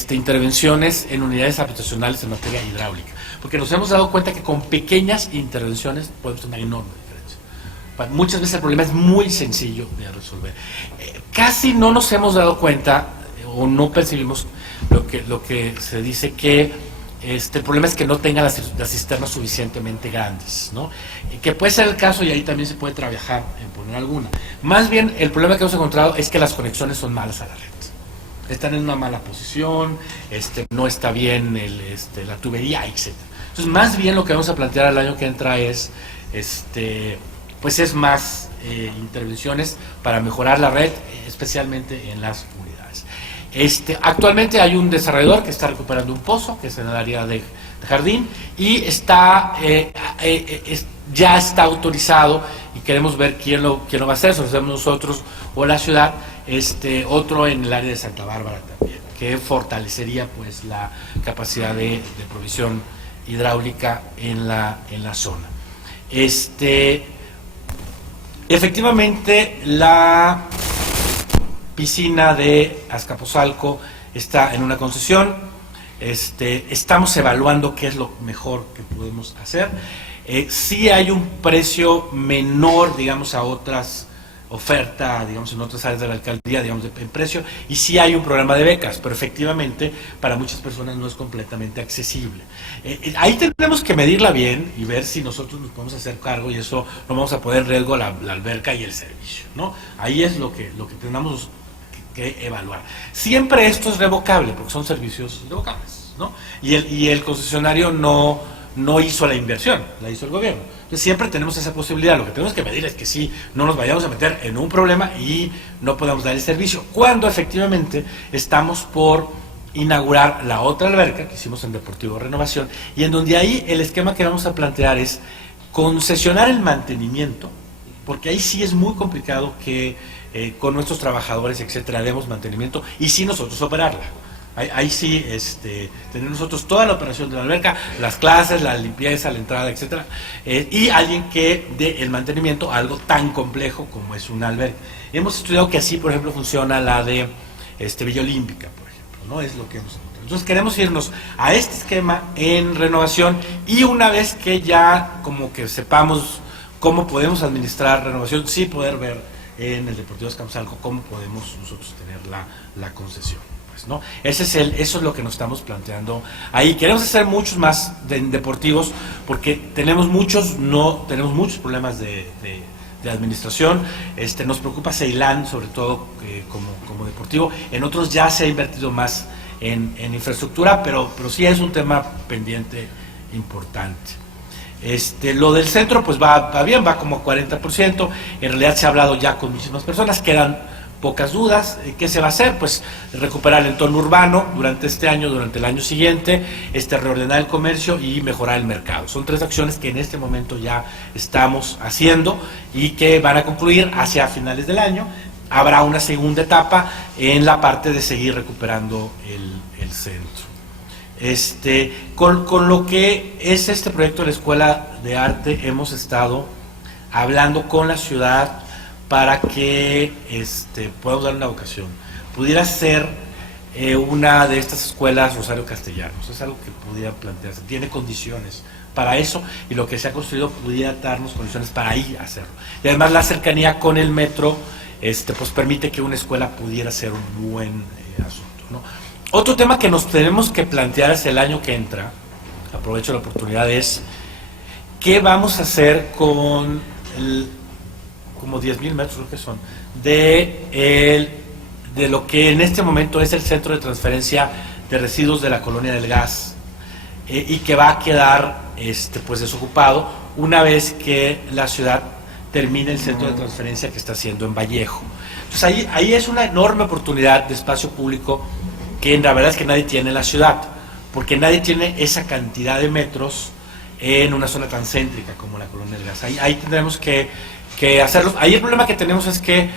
intervenciones en unidades habitacionales en materia hidráulica, porque nos hemos dado cuenta que con pequeñas intervenciones podemos tener una enorme diferencia. Muchas veces el problema es muy sencillo de resolver. Casi no nos hemos dado cuenta o no percibimos lo que se dice que el problema es que no tengan las cisternas suficientemente grandes, ¿no? Que puede ser el caso y ahí también se puede trabajar en poner alguna. Más bien el problema que hemos encontrado es que las conexiones son malas a la red. Están en una mala posición, no está bien la tubería, etc. Entonces, más bien lo que vamos a plantear el año que entra es, pues es más intervenciones para mejorar la red, especialmente en las unidades. Actualmente hay un desarrollador que está recuperando un pozo, que es en el área de jardín, y ya está autorizado, y queremos ver quién lo va a hacer, si lo hacemos nosotros o la ciudad, otro en el área de Santa Bárbara también, que fortalecería pues la capacidad de provisión hidráulica en la zona. Efectivamente, la piscina de Azcapotzalco está en una concesión. Estamos evaluando qué es lo mejor que podemos hacer. Sí hay un precio menor, digamos, a otras ofertas, digamos, en otras áreas de la alcaldía, digamos, en precio, y sí hay un programa de becas, pero efectivamente para muchas personas no es completamente accesible. Ahí tenemos que medirla bien y ver si nosotros nos podemos hacer cargo, y eso no vamos a poner en riesgo la alberca y el servicio, ¿no? Ahí es lo que tenemos que evaluar. Siempre esto es revocable, porque son servicios revocables, ¿no? Y el concesionario no hizo la inversión, la hizo el gobierno. Entonces siempre tenemos esa posibilidad. Lo que tenemos que medir es que sí, no nos vayamos a meter en un problema y no podamos dar el servicio, cuando efectivamente estamos por inaugurar la otra alberca que hicimos en Deportivo Renovación, y en donde ahí el esquema que vamos a plantear es concesionar el mantenimiento, porque ahí sí es muy complicado que con nuestros trabajadores, etcétera, demos mantenimiento, y sí nosotros operarla. Ahí sí, tener nosotros toda la operación de la alberca, las clases, la limpieza, la entrada, etcétera, y alguien que dé el mantenimiento a algo tan complejo como es una alberca. Hemos estudiado que así, por ejemplo, funciona la de Villa Olímpica, por ejemplo, ¿no? Es lo que hemos encontrado. Entonces queremos irnos a este esquema en Renovación, y una vez que ya como que sepamos cómo podemos administrar Renovación, sí poder ver en el Deportivo Azcapotzalco cómo podemos nosotros tener la concesión. ¿No? Eso es lo que nos estamos planteando ahí. Queremos hacer muchos más deportivos, porque tenemos muchos problemas de administración. Nos preocupa Ceilán, sobre todo como deportivo. En otros ya se ha invertido más en infraestructura, pero sí es un tema pendiente importante. Lo del centro pues va bien, va como 40%. En realidad se ha hablado ya con muchísimas personas, quedan pocas dudas. ¿Qué se va a hacer? Pues recuperar el entorno urbano durante este año, durante el año siguiente, reordenar el comercio y mejorar el mercado. Son 3 acciones que en este momento ya estamos haciendo y que van a concluir hacia finales del año. Habrá una segunda etapa en la parte de seguir recuperando el centro. Con lo que es este proyecto de la Escuela de Arte, hemos estado hablando con la ciudad para que podamos dar una vocación. Pudiera ser una de estas escuelas Rosario Castellanos, es algo que pudiera plantearse, tiene condiciones para eso, y lo que se ha construido pudiera darnos condiciones para ahí hacerlo. Y además la cercanía con el metro pues permite que una escuela pudiera ser un buen asunto, ¿no? Otro tema que nos tenemos que plantear hacia el año que entra, aprovecho la oportunidad, es ¿qué vamos a hacer con como 10,000 metros, creo que son, de lo que en este momento es el centro de transferencia de residuos de la Colonia del Gas, y que va a quedar pues desocupado una vez que la ciudad termine el centro de transferencia que está haciendo en Vallejo? Entonces ahí es una enorme oportunidad de espacio público que la verdad es que nadie tiene en la ciudad, porque nadie tiene esa cantidad de metros en una zona tan céntrica como la Colonia del Gas. Ahí tendremos que hacerlo. Ahí el problema que tenemos es que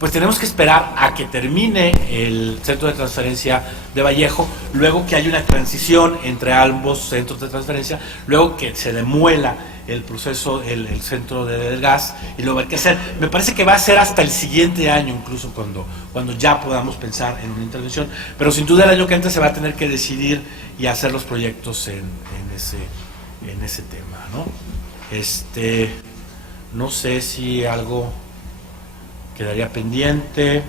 pues tenemos que esperar a que termine el centro de transferencia de Vallejo, luego que haya una transición entre ambos centros de transferencia, luego que se demuela el proceso, el centro del gas, y luego hay que hacer. Me parece que va a ser hasta el siguiente año, incluso cuando ya podamos pensar en una intervención, pero sin duda el año que entra se va a tener que decidir y hacer los proyectos en ese tema, ¿no? No sé si algo quedaría pendiente.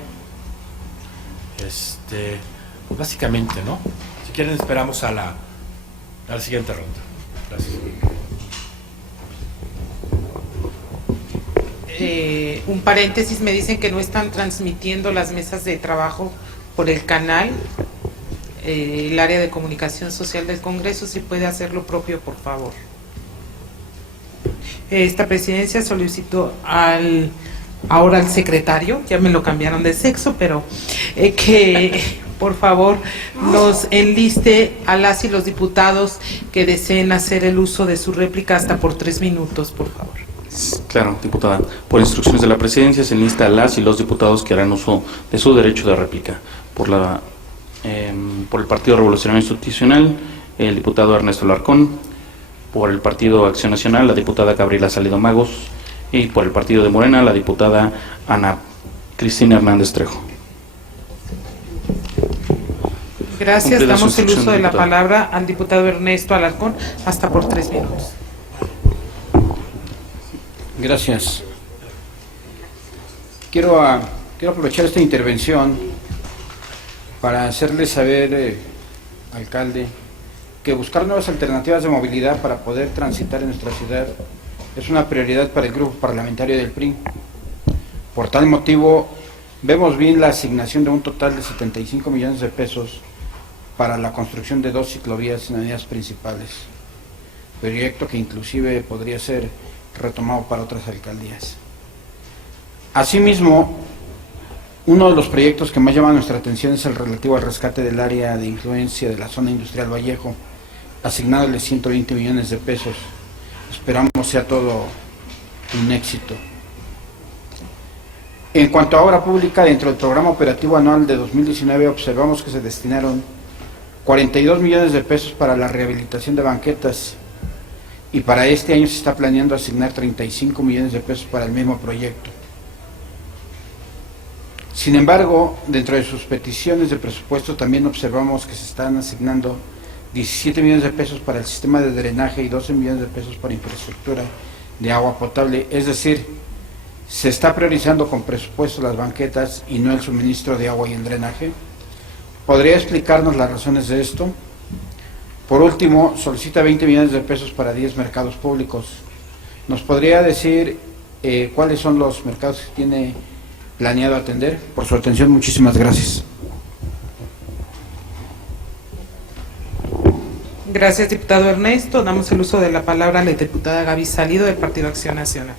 Básicamente, ¿no? Si quieren esperamos a la siguiente ronda. Gracias. Un paréntesis, me dicen que no están transmitiendo las mesas de trabajo por el canal. el área de comunicación social del Congreso, si puede hacer lo propio, por favor. Esta presidencia solicitó ahora al secretario, ya me lo cambiaron de sexo, pero que por favor nos enliste a las y los diputados que deseen hacer el uso de su réplica hasta por 3 minutos, por favor. Claro, diputada. Por instrucciones de la presidencia se enlista a las y los diputados que harán uso de su derecho de réplica. Por el Partido Revolucionario Institucional, el diputado Ernesto Alarcón. Por el Partido Acción Nacional, la diputada Gabriela Salido Magos. Y por el Partido de Morena, la diputada Ana Cristina Hernández Trejo. Gracias. Cumplida Damos su el instrucción, uso de la diputada. palabra al diputado Ernesto Alarcón hasta por 3 minutos. Gracias. Quiero aprovechar esta intervención para hacerle saber, alcalde, que buscar nuevas alternativas de movilidad para poder transitar en nuestra ciudad es una prioridad para el grupo parlamentario del PRI. Por tal motivo, vemos bien la asignación de un total de 75 millones de pesos para la construcción de 2 ciclovías en avenidas principales, proyecto que inclusive podría ser retomado para otras alcaldías. Asimismo, uno de los proyectos que más llama nuestra atención es el relativo al rescate del área de influencia de la zona industrial Vallejo, asignadole 120 millones de pesos. Esperamos sea todo un éxito. En cuanto a obra pública, dentro del programa operativo anual de 2019 observamos que se destinaron 42 millones de pesos para la rehabilitación de banquetas y para este año se está planeando asignar 35 millones de pesos para el mismo proyecto. Sin embargo, dentro de sus peticiones de presupuesto también observamos que se están asignando 17 millones de pesos para el sistema de drenaje y 12 millones de pesos para infraestructura de agua potable, es decir, se está priorizando con presupuesto las banquetas y no el suministro de agua y el drenaje. ¿Podría explicarnos las razones de esto? Por último, solicita 20 millones de pesos para 10 mercados públicos. ¿Nos podría decir cuáles son los mercados que tiene planeado atender? Por su atención, muchísimas gracias. Gracias, diputado Ernesto. Damos el uso de la palabra a la diputada Gaby Salido del Partido Acción Nacional.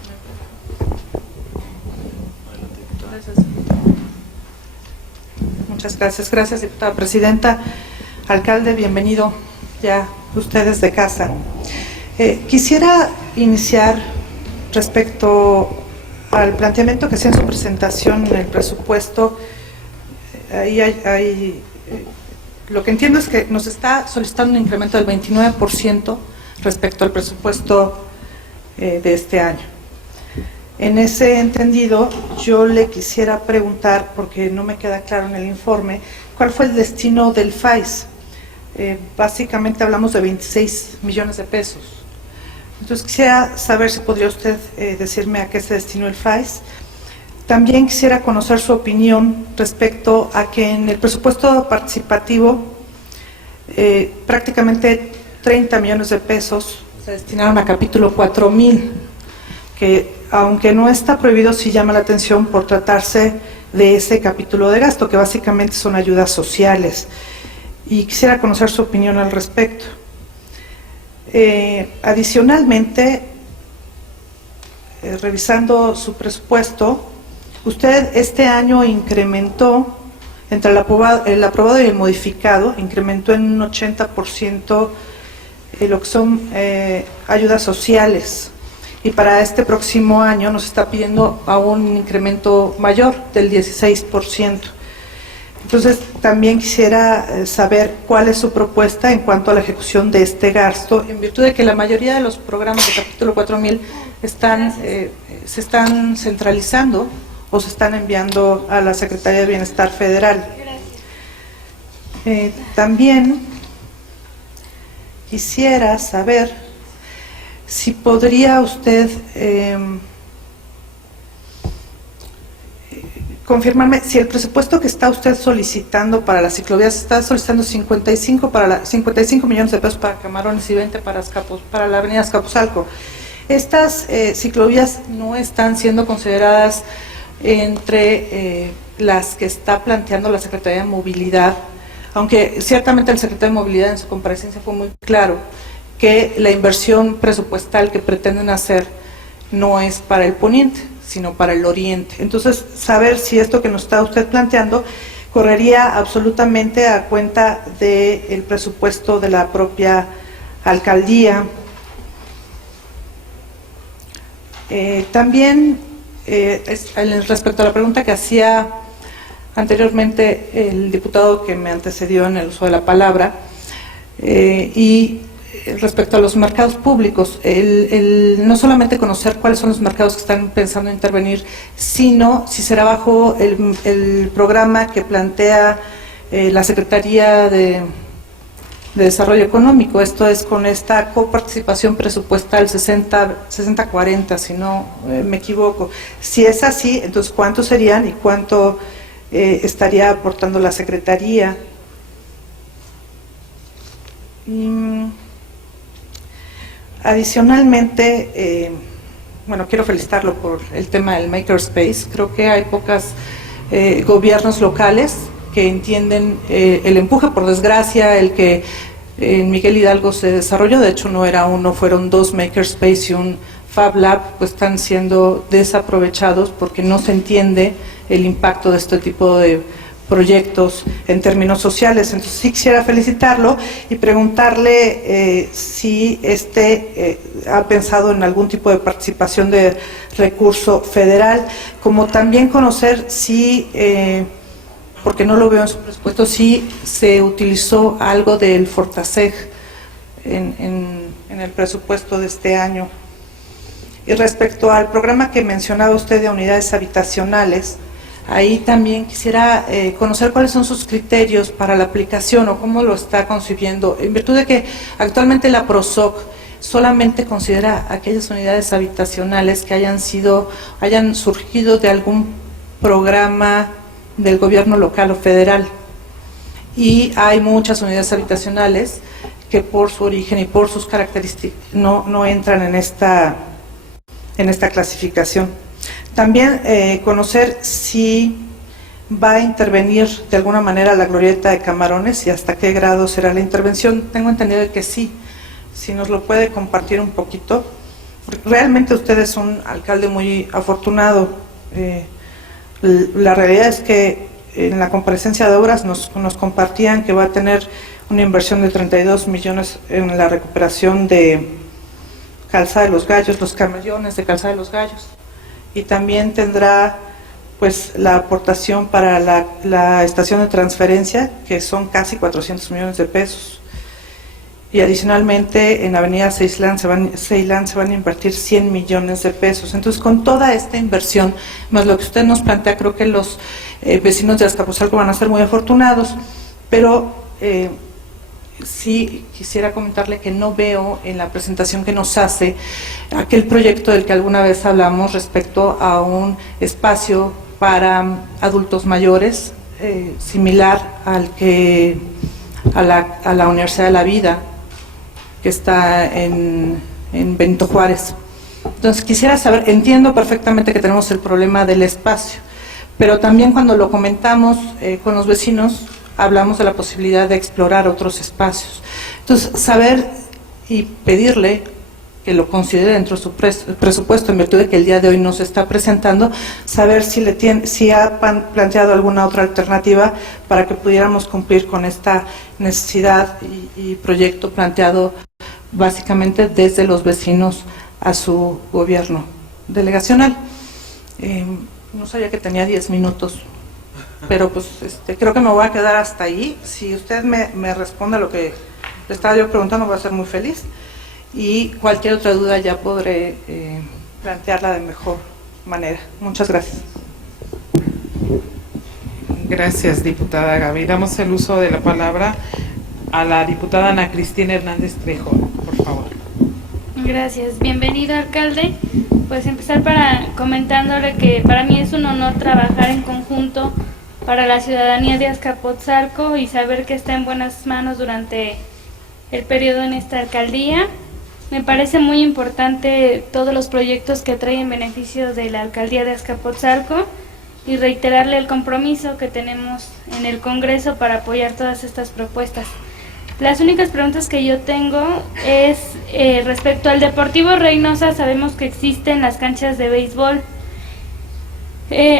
Muchas gracias. Gracias, diputada presidenta. Alcalde, bienvenido ya ustedes de casa. Quisiera iniciar respecto al planteamiento que hacía en su presentación en el presupuesto. Lo que entiendo es que nos está solicitando un incremento del 29% respecto al presupuesto de este año. En ese entendido, yo le quisiera preguntar, porque no me queda claro en el informe, ¿cuál fue el destino del FAIS? Básicamente hablamos de 26 millones de pesos. Entonces quisiera saber si podría usted decirme a qué se destinó el FAIS. También quisiera conocer su opinión respecto a que en el presupuesto participativo prácticamente 30 millones de pesos se destinaron a capítulo 4000, que aunque no está prohibido, sí llama la atención por tratarse de ese capítulo de gasto, que básicamente son ayudas sociales. Y quisiera conocer su opinión al respecto. Adicionalmente, revisando su presupuesto, usted este año incrementó, entre el aprobado y el modificado, incrementó en un 80% lo que son ayudas sociales. Y para este próximo año nos está pidiendo a un incremento mayor del 16%. Entonces, también quisiera saber cuál es su propuesta en cuanto a la ejecución de este gasto, en virtud de que la mayoría de los programas de capítulo 4000 se están centralizando o se están enviando a la Secretaría de Bienestar Federal. También quisiera saber si podría usted confirmarme si el presupuesto que está usted solicitando para las ciclovías, está solicitando 55 millones de pesos para Camarones y 20 para la avenida Azcapotzalco. Estas ciclovías no están siendo consideradas entre las que está planteando la Secretaría de Movilidad aunque ciertamente el secretario de Movilidad en su comparecencia fue muy claro que la inversión presupuestal que pretenden hacer no es para el poniente, sino para el oriente. Entonces, saber si esto que nos está usted planteando correría absolutamente a cuenta del presupuesto de la propia alcaldía. También, respecto a la pregunta que hacía anteriormente el diputado que me antecedió en el uso de la palabra, y respecto a los mercados públicos, no solamente conocer cuáles son los mercados que están pensando intervenir, sino si será bajo el programa que plantea la Secretaría de Desarrollo Económico, esto es con esta coparticipación presupuestal 60-40, si no me equivoco. Si es así, entonces ¿cuántos serían y cuánto estaría aportando la Secretaría? Adicionalmente, bueno, quiero felicitarlo por el tema del Makerspace. Creo que hay pocos gobiernos locales que entienden el empuje, por desgracia, el que en Miguel Hidalgo se desarrolló. De hecho, no era uno, fueron 2 Makerspace y un Fab Lab, pues están siendo desaprovechados porque no se entiende el impacto de este tipo de proyectos en términos sociales. Entonces sí quisiera felicitarlo y preguntarle si ha pensado en algún tipo de participación de recurso federal, como también conocer si, porque no lo veo en su presupuesto, si se utilizó algo del Fortaseg en el presupuesto de este año. Y respecto al programa que mencionaba usted de unidades habitacionales, ahí también quisiera conocer cuáles son sus criterios para la aplicación o cómo lo está concibiendo, en virtud de que actualmente la PROSOC solamente considera aquellas unidades habitacionales que hayan surgido de algún programa del gobierno local o federal. Y hay muchas unidades habitacionales que por su origen y por sus características no entran en esta clasificación. También conocer si va a intervenir de alguna manera la glorieta de Camarones y hasta qué grado será la intervención. Tengo entendido que sí, si nos lo puede compartir un poquito. Realmente usted es un alcalde muy afortunado. La realidad es que en la comparecencia de obras nos compartían que va a tener una inversión de 32 millones en la recuperación de Calzada de los Gallos, los camellones de Calzada de los Gallos. Y también tendrá pues la aportación para la estación de transferencia, que son casi 400 millones de pesos. Y adicionalmente en Avenida Ceilán se van a invertir 100 millones de pesos. Entonces, con toda esta inversión, más lo que usted nos plantea, creo que los vecinos de Azcapotzalco van a ser muy afortunados, pero sí quisiera comentarle que no veo en la presentación que nos hace aquel proyecto del que alguna vez hablamos respecto a un espacio para adultos mayores, similar al que a la Universidad de la Vida, que está en Benito Juárez. Entonces quisiera saber, entiendo perfectamente que tenemos el problema del espacio, pero también cuando lo comentamos con los vecinos, hablamos de la posibilidad de explorar otros espacios. Entonces, saber y pedirle que lo considere dentro de su presupuesto, en virtud de que el día de hoy no se está presentando, saber si ha planteado alguna otra alternativa para que pudiéramos cumplir con esta necesidad y proyecto planteado básicamente desde los vecinos a su gobierno delegacional. No sabía que tenía 10 minutos. Pero pues creo que me voy a quedar hasta ahí. Si usted me responde a lo que le estaba yo preguntando, voy a ser muy feliz. Y cualquier otra duda ya podré plantearla de mejor manera. Muchas gracias. Gracias, diputada Gaby. Damos el uso de la palabra a la diputada Ana Cristina Hernández Trejo, por favor. Gracias. Bienvenido, alcalde. Pues empezar comentándole que para mí es un honor trabajar en conjunto para la ciudadanía de Azcapotzalco y saber que está en buenas manos durante el periodo en esta alcaldía. Me parece muy importante todos los proyectos que traen beneficios de la alcaldía de Azcapotzalco y reiterarle el compromiso que tenemos en el Congreso para apoyar todas estas propuestas. Las únicas preguntas que yo tengo es respecto al Deportivo Reynosa. Sabemos que existen las canchas de béisbol.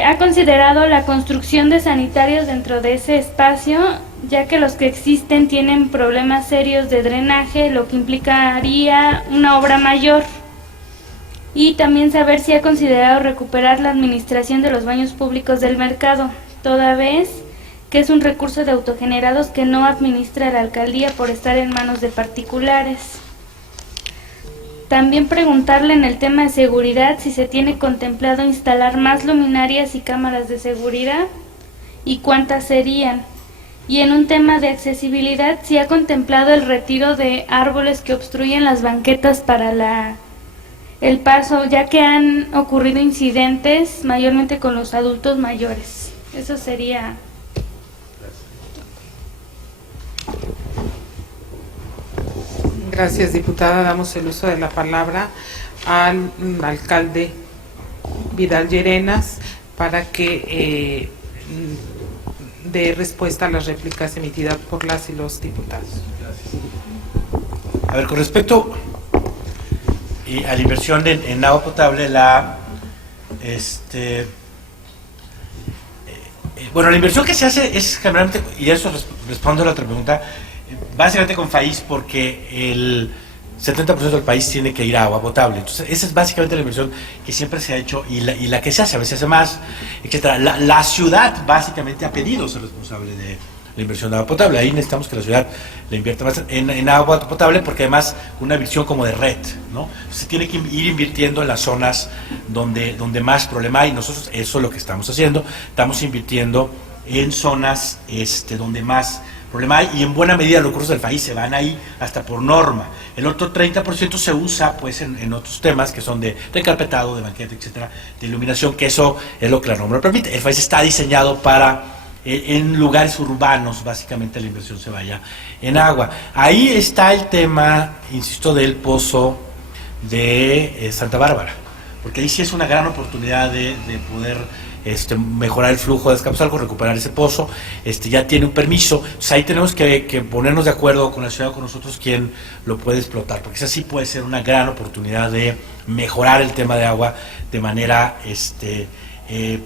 ¿Ha considerado la construcción de sanitarios dentro de ese espacio, ya que los que existen tienen problemas serios de drenaje, lo que implicaría una obra mayor? Y también saber si ha considerado recuperar la administración de los baños públicos del mercado, toda vez que es un recurso de autogenerados que no administra la alcaldía por estar en manos de particulares. También preguntarle en el tema de seguridad si se tiene contemplado instalar más luminarias y cámaras de seguridad y cuántas serían. Y en un tema de accesibilidad, si ha contemplado el retiro de árboles que obstruyen las banquetas para el paso, ya que han ocurrido incidentes mayormente con los adultos mayores. Eso sería. Gracias, diputada. Damos el uso de la palabra al alcalde Vidal Llerenas para que dé respuesta a las réplicas emitidas por las y los diputados. A ver, con respecto a la inversión en agua potable, bueno, la inversión que se hace es generalmente, y eso respondo a la otra pregunta, básicamente con FAIS, porque el 70% del país tiene que ir a agua potable. Entonces, esa es básicamente la inversión que siempre se ha hecho y la que se hace, a veces se hace más, etcétera. La ciudad básicamente ha pedido ser responsable de la inversión de agua potable. Ahí necesitamos que la ciudad le invierta más en agua potable, porque además una visión como de red, ¿no? Se tiene que ir invirtiendo en las zonas donde más problema hay. Nosotros eso es lo que estamos haciendo. Estamos invirtiendo en zonas donde más problema hay, y en buena medida los recursos del país se van ahí hasta por norma. El otro 30% se usa pues en otros temas que son de encarpetado, de banqueta, etcétera, de iluminación, que eso es lo que la norma permite. El país está diseñado para en lugares urbanos, básicamente la inversión se vaya en agua. Ahí está el tema, insisto, del pozo de Santa Bárbara, porque ahí sí es una gran oportunidad de poder mejorar el flujo de Azcapotzalco, recuperar ese pozo. Ya tiene un permiso. Entonces ahí tenemos que ponernos de acuerdo con la ciudad, con nosotros, quién lo puede explotar, porque esa sí puede ser una gran oportunidad de mejorar el tema de agua de manera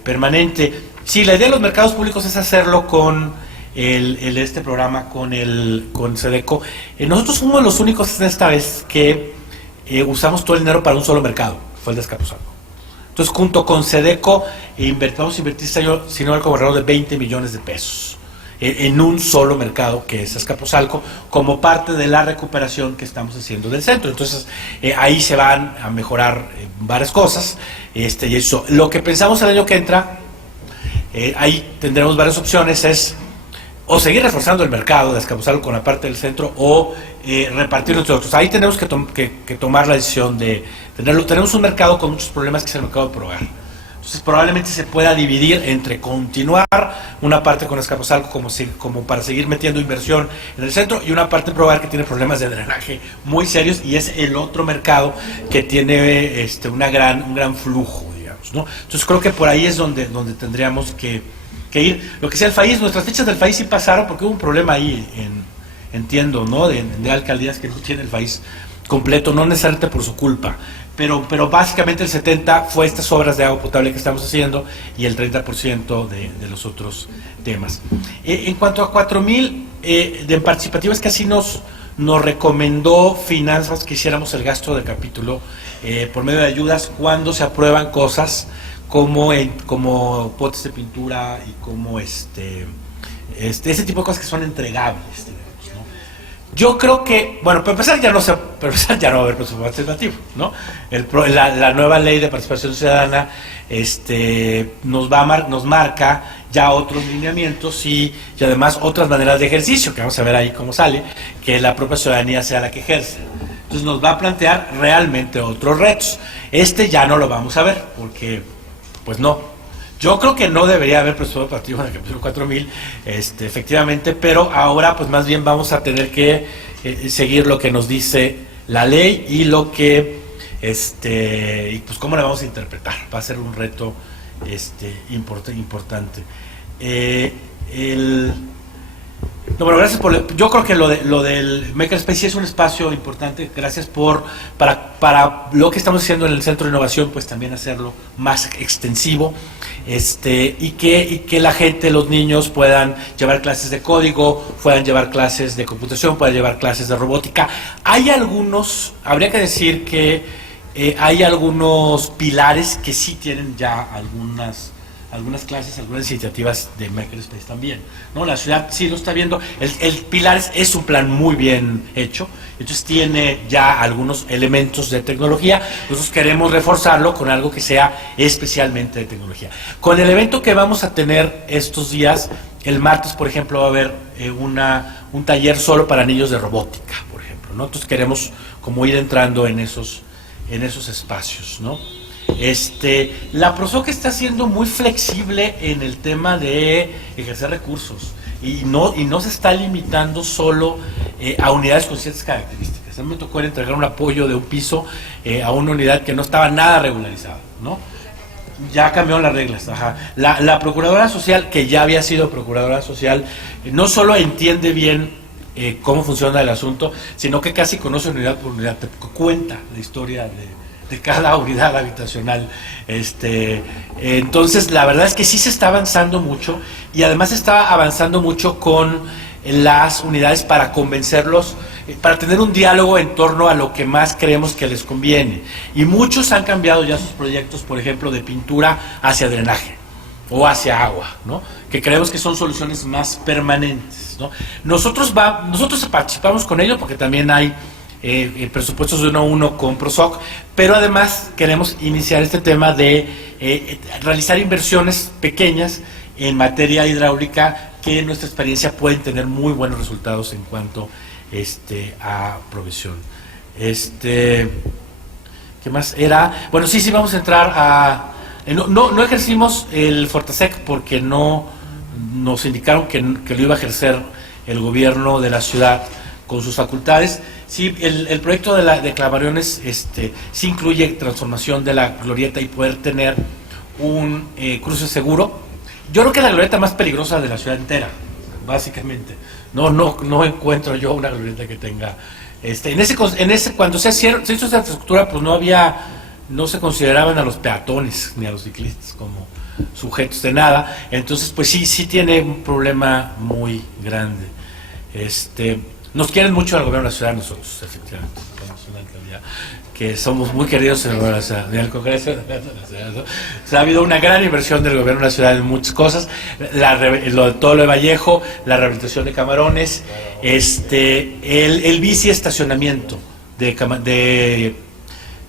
permanente. Sí, la idea de los mercados públicos es hacerlo con este programa, con SEDECO. Nosotros fuimos los únicos esta vez que usamos todo el dinero para un solo mercado, fue el de Azcapotzalco. Entonces, junto con SEDECO, vamos a invertir este año, si no me equivoco, alrededor de 20 millones de pesos en un solo mercado, que es Azcapotzalco, como parte de la recuperación que estamos haciendo del centro. Entonces, ahí se van a mejorar varias cosas. Y eso, lo que pensamos el año que entra, ahí tendremos varias opciones, es o seguir reforzando el mercado de Azcapotzalco con la parte del centro, o repartir entre otros. Ahí tenemos que tomar la decisión de tenerlo. Tenemos un mercado con muchos problemas, que es el mercado de Progar. Entonces probablemente se pueda dividir entre continuar una parte con Azcapotzalco como para seguir metiendo inversión en el centro, y una parte de Progar que tiene problemas de drenaje muy serios, y es el otro mercado que tiene un gran flujo, digamos, ¿no? Entonces creo que por ahí es donde tendríamos que ir. Lo que sea el FAIS, nuestras fechas del FAIS sí pasaron porque hubo un problema ahí, entiendo, ¿no? De alcaldías que no tienen el FAIS completo, no necesariamente por su culpa, pero básicamente el 70% fue estas obras de agua potable que estamos haciendo, y el 30% de los otros temas. En cuanto a 4,000 de participativas, que así nos recomendó Finanzas que hiciéramos el gasto del capítulo por medio de ayudas cuando se aprueban cosas como potes de pintura y como ese tipo de cosas que son entregables, digamos, ¿no? Yo creo que, bueno, para empezar ya no va a haber presupuesto participativo, ¿no? La nueva ley de participación ciudadana nos marca ya otros lineamientos y además otras maneras de ejercicio, que vamos a ver ahí cómo sale, que la propia ciudadanía sea la que ejerce. Entonces nos va a plantear realmente otros retos. Ya no lo vamos a ver, porque pues no, yo creo que no debería haber presupuesto participativo en el capítulo 4,000, efectivamente, pero ahora pues más bien vamos a tener que seguir lo que nos dice la ley y lo que, y pues cómo la vamos a interpretar. Va a ser un reto importante. No, bueno, gracias yo creo que lo del Makerspace sí es un espacio importante. Gracias para lo que estamos haciendo en el Centro de Innovación, pues también hacerlo más extensivo, y que la gente, los niños puedan llevar clases de código, puedan llevar clases de computación, puedan llevar clases de robótica. Habría que decir que hay algunos pilares que sí tienen ya algunas clases, algunas iniciativas de Makerspace también, ¿no? La ciudad sí lo está viendo. El pilar es un plan muy bien hecho, entonces tiene ya algunos elementos de tecnología. Nosotros queremos reforzarlo con algo que sea especialmente de tecnología. Con el evento que vamos a tener estos días, el martes, por ejemplo, va a haber un taller solo para niños de robótica, por ejemplo, ¿no? Entonces queremos como ir entrando en esos espacios, ¿no? La PROSOC está siendo muy flexible en el tema de ejercer recursos y no se está limitando solo a unidades con ciertas características. A mí me tocó entregar un apoyo de un piso a una unidad que no estaba nada regularizada, ¿no? Ya cambiaron las reglas. Ajá. La Procuradora Social, que ya había sido Procuradora Social, no solo entiende bien cómo funciona el asunto, sino que casi conoce unidad por unidad, te cuenta la historia de cada unidad habitacional. Entonces, la verdad es que sí se está avanzando mucho, y además se está avanzando mucho con las unidades para convencerlos, para tener un diálogo en torno a lo que más creemos que les conviene. Y muchos han cambiado ya sus proyectos, por ejemplo, de pintura hacia drenaje o hacia agua, ¿no? Que creemos que son soluciones más permanentes, ¿no? Nosotros participamos con ello porque también hay presupuestos de 1 a 1 con PROSOC, pero además queremos iniciar este tema de realizar inversiones pequeñas en materia hidráulica que en nuestra experiencia pueden tener muy buenos resultados en cuanto a provisión. ¿Qué más era? Bueno, sí, vamos a entrar a... No ejercimos el Fortasec porque no nos indicaron que lo iba a ejercer el gobierno de la ciudad con sus facultades. Sí, el proyecto de Clavariones sí incluye transformación de la glorieta y poder tener un cruce seguro. Yo creo que es la glorieta más peligrosa de la ciudad entera, básicamente. No encuentro yo una glorieta que tenga... cuando se hizo esa infraestructura, pues no se consideraban a los peatones ni a los ciclistas como sujetos de nada. Entonces, pues sí tiene un problema muy grande. Nos quieren mucho al gobierno de la ciudad, nosotros, efectivamente. Somos una alcaldía que somos muy queridos en el Congreso. O sea, ha habido una gran inversión del gobierno de la ciudad en muchas cosas. Todo lo de Vallejo, la rehabilitación de Camarones, el bici estacionamiento de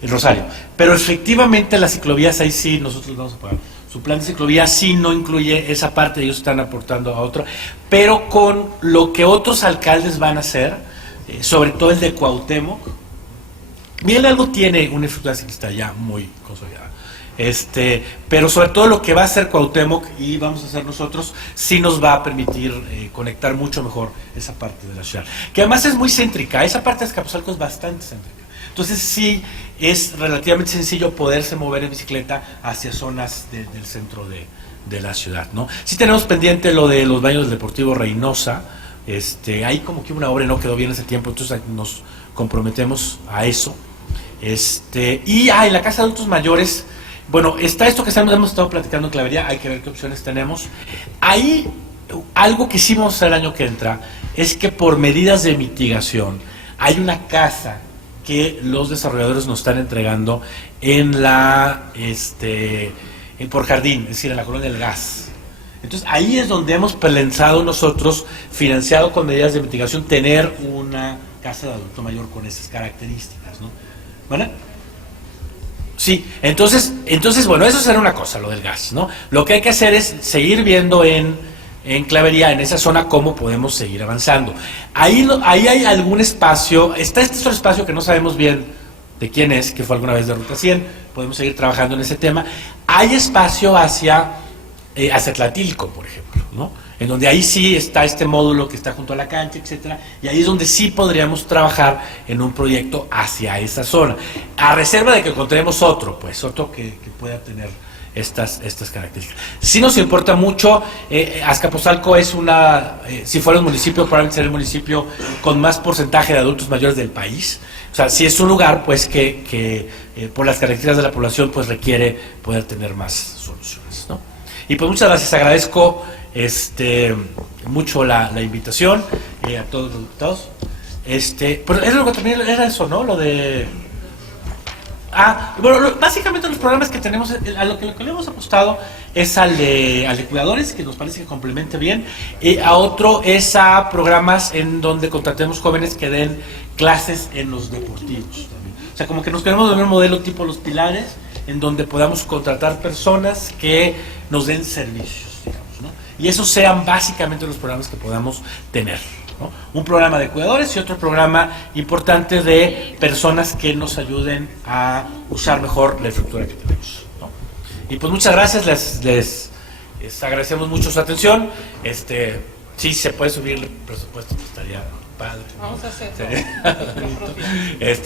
Rosario. Pero efectivamente las ciclovías ahí sí nosotros vamos a pagar. Su plan de ciclovía sí no incluye esa parte, ellos están aportando a otro, pero con lo que otros alcaldes van a hacer, sobre todo el de Cuauhtémoc. Miguel Hidalgo tiene una infraestructura ciclista ya muy consolidada, pero sobre todo lo que va a hacer Cuauhtémoc y vamos a hacer nosotros, sí nos va a permitir conectar mucho mejor esa parte de la ciudad, que además es muy céntrica. Esa parte de Azcapotzalco es bastante céntrica. Entonces sí es relativamente sencillo poderse mover en bicicleta hacia zonas del centro de la ciudad, ¿no? Sí tenemos pendiente lo de los baños del Deportivo Reynosa. Ahí como que una obra no quedó bien ese tiempo, entonces nos comprometemos a eso. Y en la Casa de Adultos Mayores, bueno, está esto que hemos estado platicando en Clavería, hay que ver qué opciones tenemos. Ahí, algo que sí vamos a hacer el año que entra, es que por medidas de mitigación, hay una casa que los desarrolladores nos están entregando por Jardín, es decir, en la Colonia del Gas. Entonces ahí es donde hemos pensado nosotros, financiado con medidas de mitigación, tener una casa de adulto mayor con esas características, ¿no? ¿Vale? Sí, entonces bueno, eso será una cosa, lo del gas, ¿no? Lo que hay que hacer es seguir viendo en Clavería, en esa zona, cómo podemos seguir avanzando. Ahí hay algún espacio, está otro espacio que no sabemos bien de quién es, que fue alguna vez de Ruta 100, podemos seguir trabajando en ese tema. Hay espacio hacia Tlatilco, por ejemplo, ¿no? En donde ahí sí está este módulo que está junto a la cancha, etcétera, y ahí es donde sí podríamos trabajar en un proyecto hacia esa zona, a reserva de que encontremos otro que pueda tener estas características. Sí nos importa mucho, Azcapotzalco es si fuera un municipio, probablemente sería el municipio con más porcentaje de adultos mayores del país. O sea, si es un lugar pues que por las características de la población pues requiere poder tener más soluciones, ¿no? Y pues muchas gracias, agradezco mucho la invitación a todos los diputados. Pero era lo que también era eso, ¿no? Lo de bueno, básicamente los programas que tenemos, a lo que le hemos apostado es al de cuidadores, que nos parece que complemente bien, y a otro es a programas en donde contratemos jóvenes que den clases en los deportivos también. O sea, como que nos queremos ver un modelo tipo Los Pilares, en donde podamos contratar personas que nos den servicios, digamos, ¿no? Y esos sean básicamente los programas que podamos tener, ¿no? Un programa de cuidadores y otro programa importante de personas que nos ayuden a usar mejor la estructura que tenemos, ¿no? Y pues muchas gracias, les agradecemos mucho su atención. Sí, se puede subir el presupuesto, pues estaría padre, ¿no? Vamos a hacer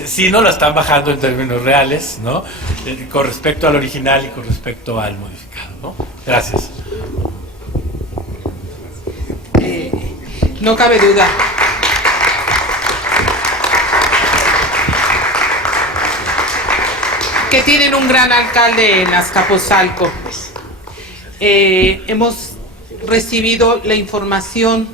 sí, no lo están bajando en términos reales, ¿no? Con respecto al original y con respecto al modificado, ¿no? Gracias. No cabe duda. Que tienen un gran alcalde en Azcapotzalco. Hemos recibido la información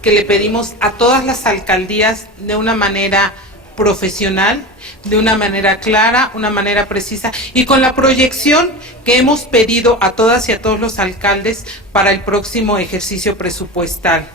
que le pedimos a todas las alcaldías de una manera profesional, de una manera clara, una manera precisa y con la proyección que hemos pedido a todas y a todos los alcaldes para el próximo ejercicio presupuestal.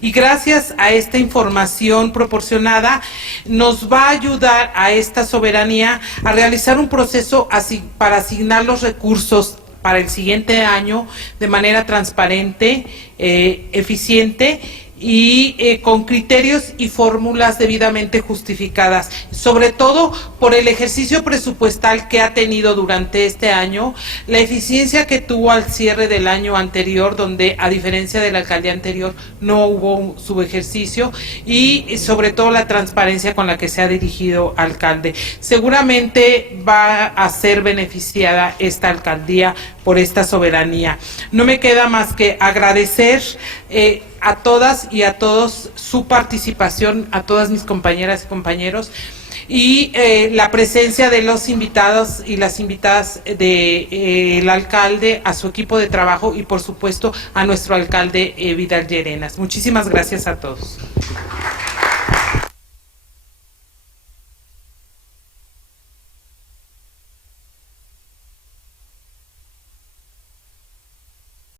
Y gracias a esta información proporcionada nos va a ayudar a esta soberanía a realizar un proceso para asignar los recursos para el siguiente año de manera transparente, eficiente y con criterios y fórmulas debidamente justificadas, sobre todo por el ejercicio presupuestal que ha tenido durante este año, la eficiencia que tuvo al cierre del año anterior, donde a diferencia de la alcaldía anterior no hubo subejercicio, y sobre todo la transparencia con la que se ha dirigido alcalde. Seguramente va a ser beneficiada esta alcaldía por esta soberanía. No me queda más que agradecer a todas y a todos su participación, a todas mis compañeras y compañeros, y la presencia de los invitados y las invitadas del alcalde, a su equipo de trabajo y por supuesto a nuestro alcalde Vidal Llerenas. Muchísimas gracias a todos.